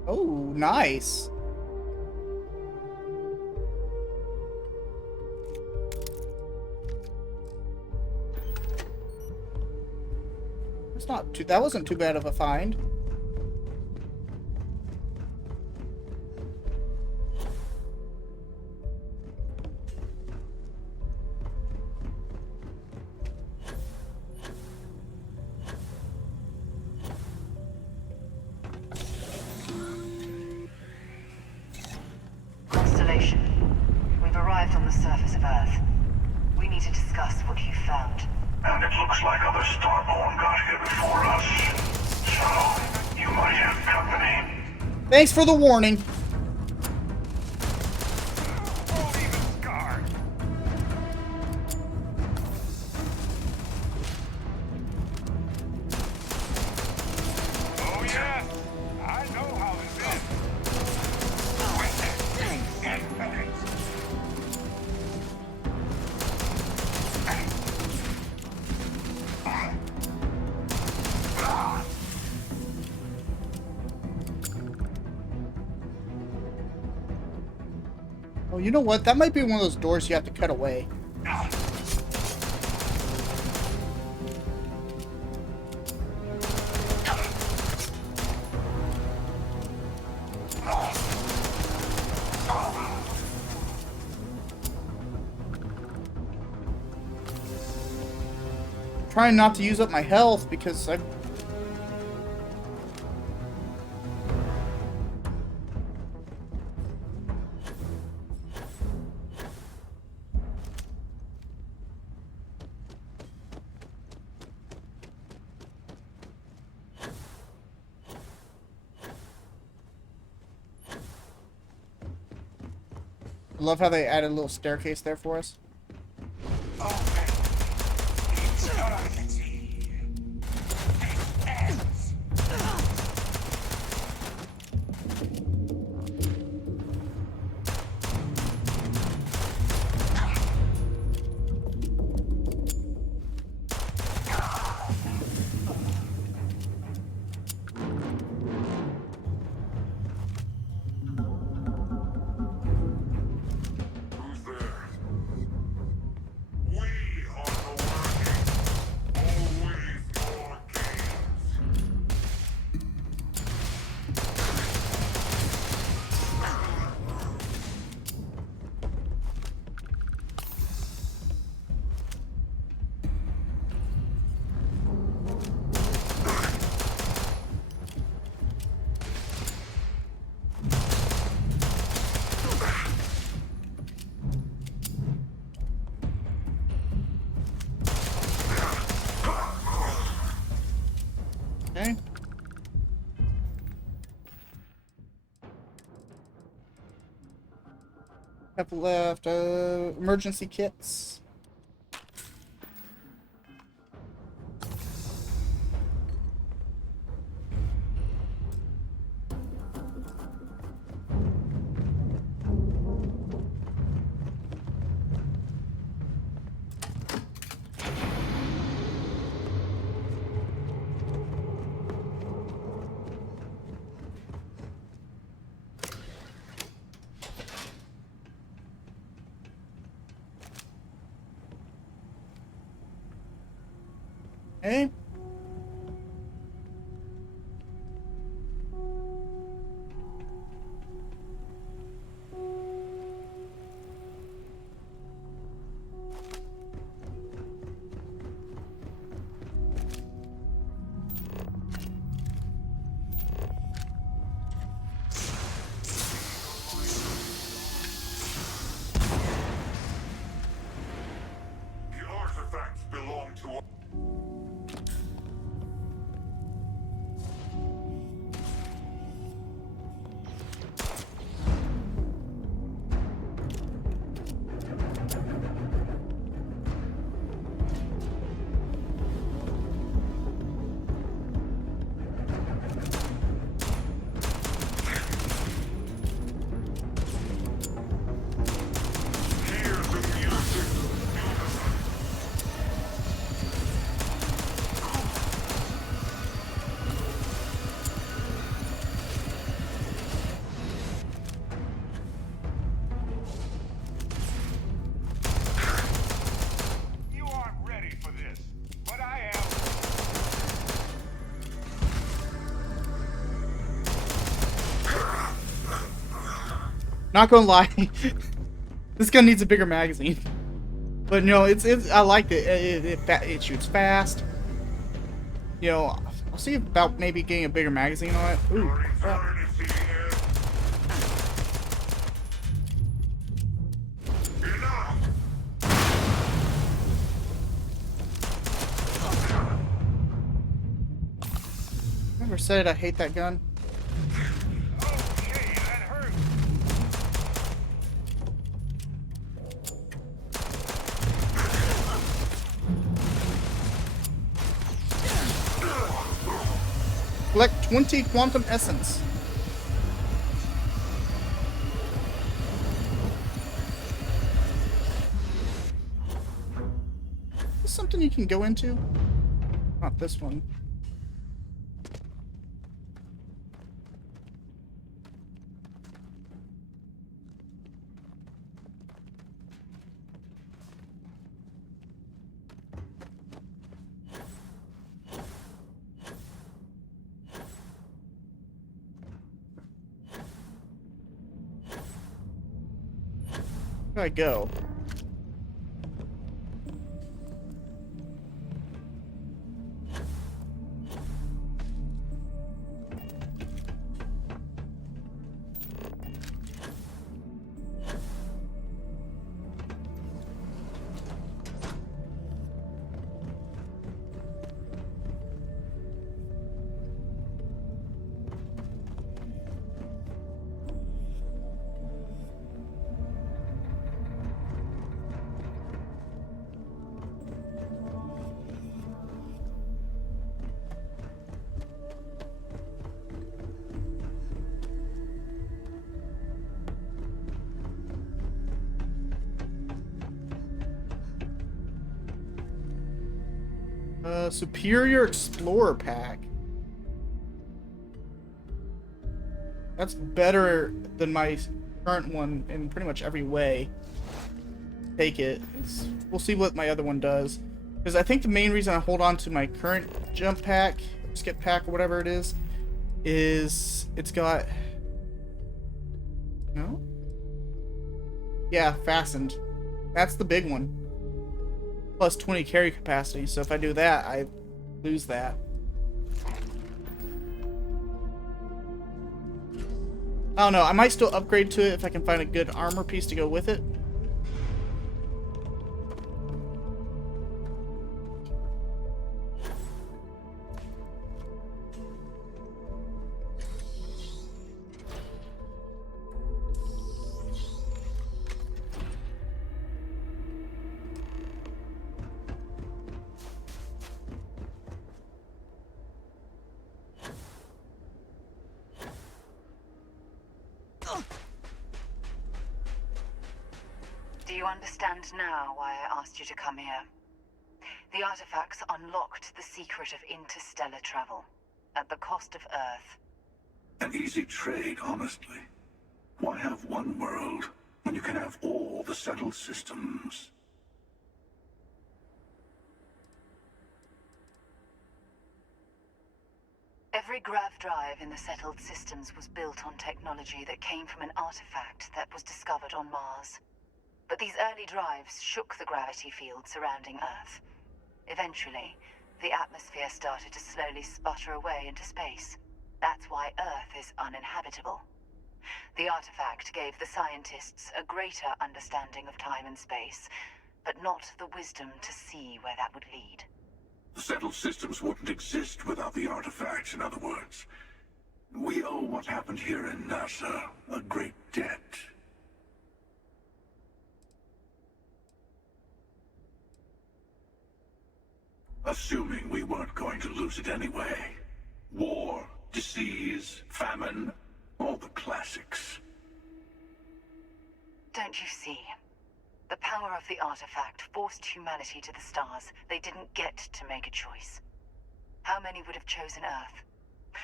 Oh, nice. That wasn't too bad of a find. Constellation, we've arrived on the surface of Earth. We need to discuss what you found. And it looks like other Starborn got here before us. So, you might have company. Thanks for the warning. Oh yeah, I know how this is. Oh, you know what? That might be one of those doors you have to cut away. Trying not to use up my health because I love how they added a little staircase there for us. Okay. Have left emergency kits. Okay. The artifacts belong to us. Not gonna lie, this gun needs a bigger magazine. But no, it's I liked it. It shoots fast. You know, I'll see about maybe getting a bigger magazine on it. Ooh, crap. Never said I hate that gun. Collect 20 quantum essence. Is this something you can go into? Not this one. Where do I go? Superior Explorer Pack. That's better than my current one in pretty much every way. Take it. We'll see what my other one does. Because I think the main reason I hold on to my current jump pack, skip pack, or whatever it is it's got... No? Yeah, fastened. That's the big one. Plus 20 carry capacity, so if I do that, I lose that. I don't know, I might still upgrade to it if I can find a good armor piece to go with it. Do you understand now why I asked you to come here? The artifacts unlocked the secret of interstellar travel, at the cost of Earth. An easy trade, honestly. Why have one world when you can have all the settled systems? Every grav drive in the settled systems was built on technology that came from an artifact that was discovered on Mars. But these early drives shook the gravity field surrounding Earth. Eventually, the atmosphere started to slowly sputter away into space. That's why Earth is uninhabitable. The artifact gave the scientists a greater understanding of time and space, but not the wisdom to see where that would lead. The settled systems wouldn't exist without the artifacts, in other words. We owe what happened here in NASA a great debt. Assuming we weren't going to lose it anyway. War, disease, famine, all the classics. Don't you see? The power of the artifact forced humanity to the stars. They didn't get to make a choice. How many would have chosen Earth?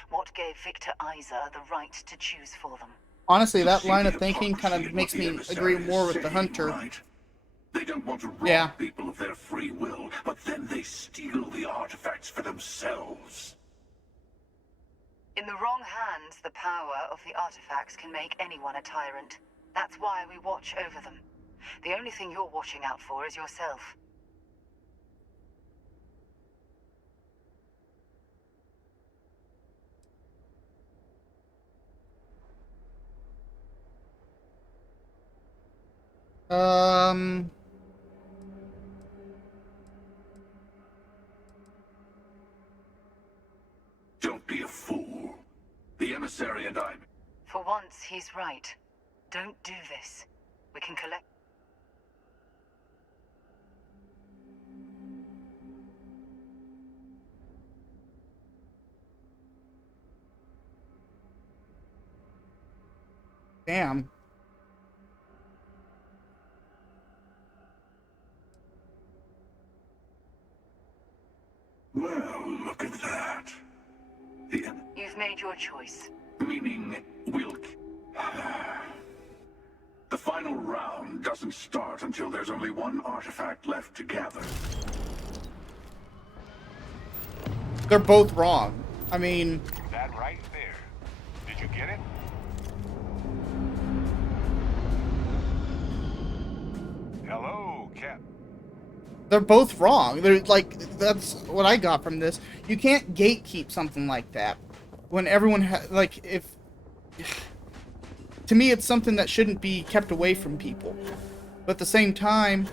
What gave Victor Isa the right to choose for them? Honestly, that line of thinking kind of makes me agree more with the Hunter. Right? They don't want to rob people of their free will, but then they steal the artifacts for themselves. In the wrong hands, the power of the artifacts can make anyone a tyrant. That's why we watch over them. The only thing you're watching out for is yourself. Don't be a fool. The emissary and I... For once, he's right. Don't do this. We can collect... Damn. Well, look at that. You've made your choice. Meaning, we'll... The final round doesn't start until there's only one artifact left to gather. They're both wrong. I mean... That right there. Did you get it? Hello, Cap. They're both wrong. They're like, that's what I got from this. You can't gatekeep something like that when everyone like, if to me it's something that shouldn't be kept away from people, but at the same time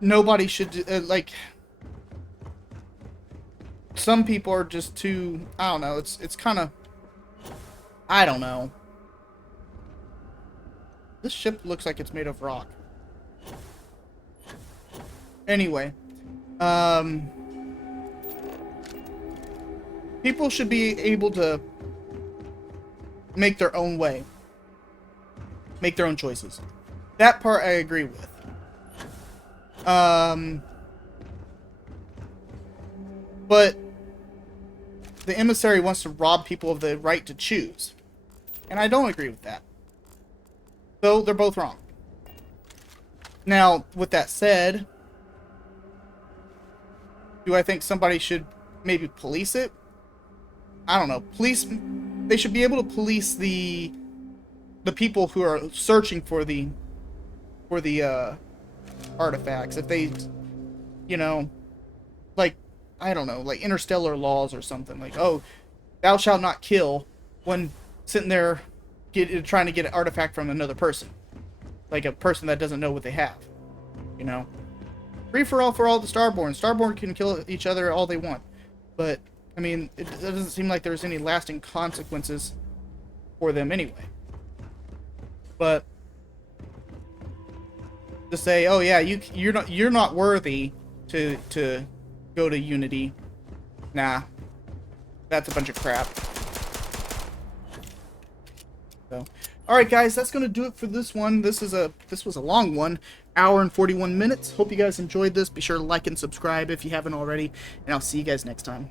nobody should like, some people are just too, I don't know, it's kind of, I don't know. This ship looks like it's made of rock. Anyway, people should be able to make their own way. Make their own choices. That part I agree with. But the emissary wants to rob people of the right to choose. And I don't agree with that. So they're both wrong. Now, with that said... Do I think somebody should maybe police it? I don't know. They should be able to police the people who are searching for the artifacts. If they, you know, like, I don't know, like interstellar laws or something. Like, oh, thou shalt not kill when sitting there trying to get an artifact from another person. Like a person that doesn't know what they have. You know? Free for all the Starborn. Starborn can kill each other all they want. But, I mean, it doesn't seem like there's any lasting consequences for them anyway. But to say, oh yeah, you're not worthy to go to Unity. Nah. That's a bunch of crap. So, alright guys, that's gonna do it for this one. This was a long one. Hour and 41 minutes. Hope you guys enjoyed this. Be sure to like and subscribe if you haven't already. And I'll see you guys next time.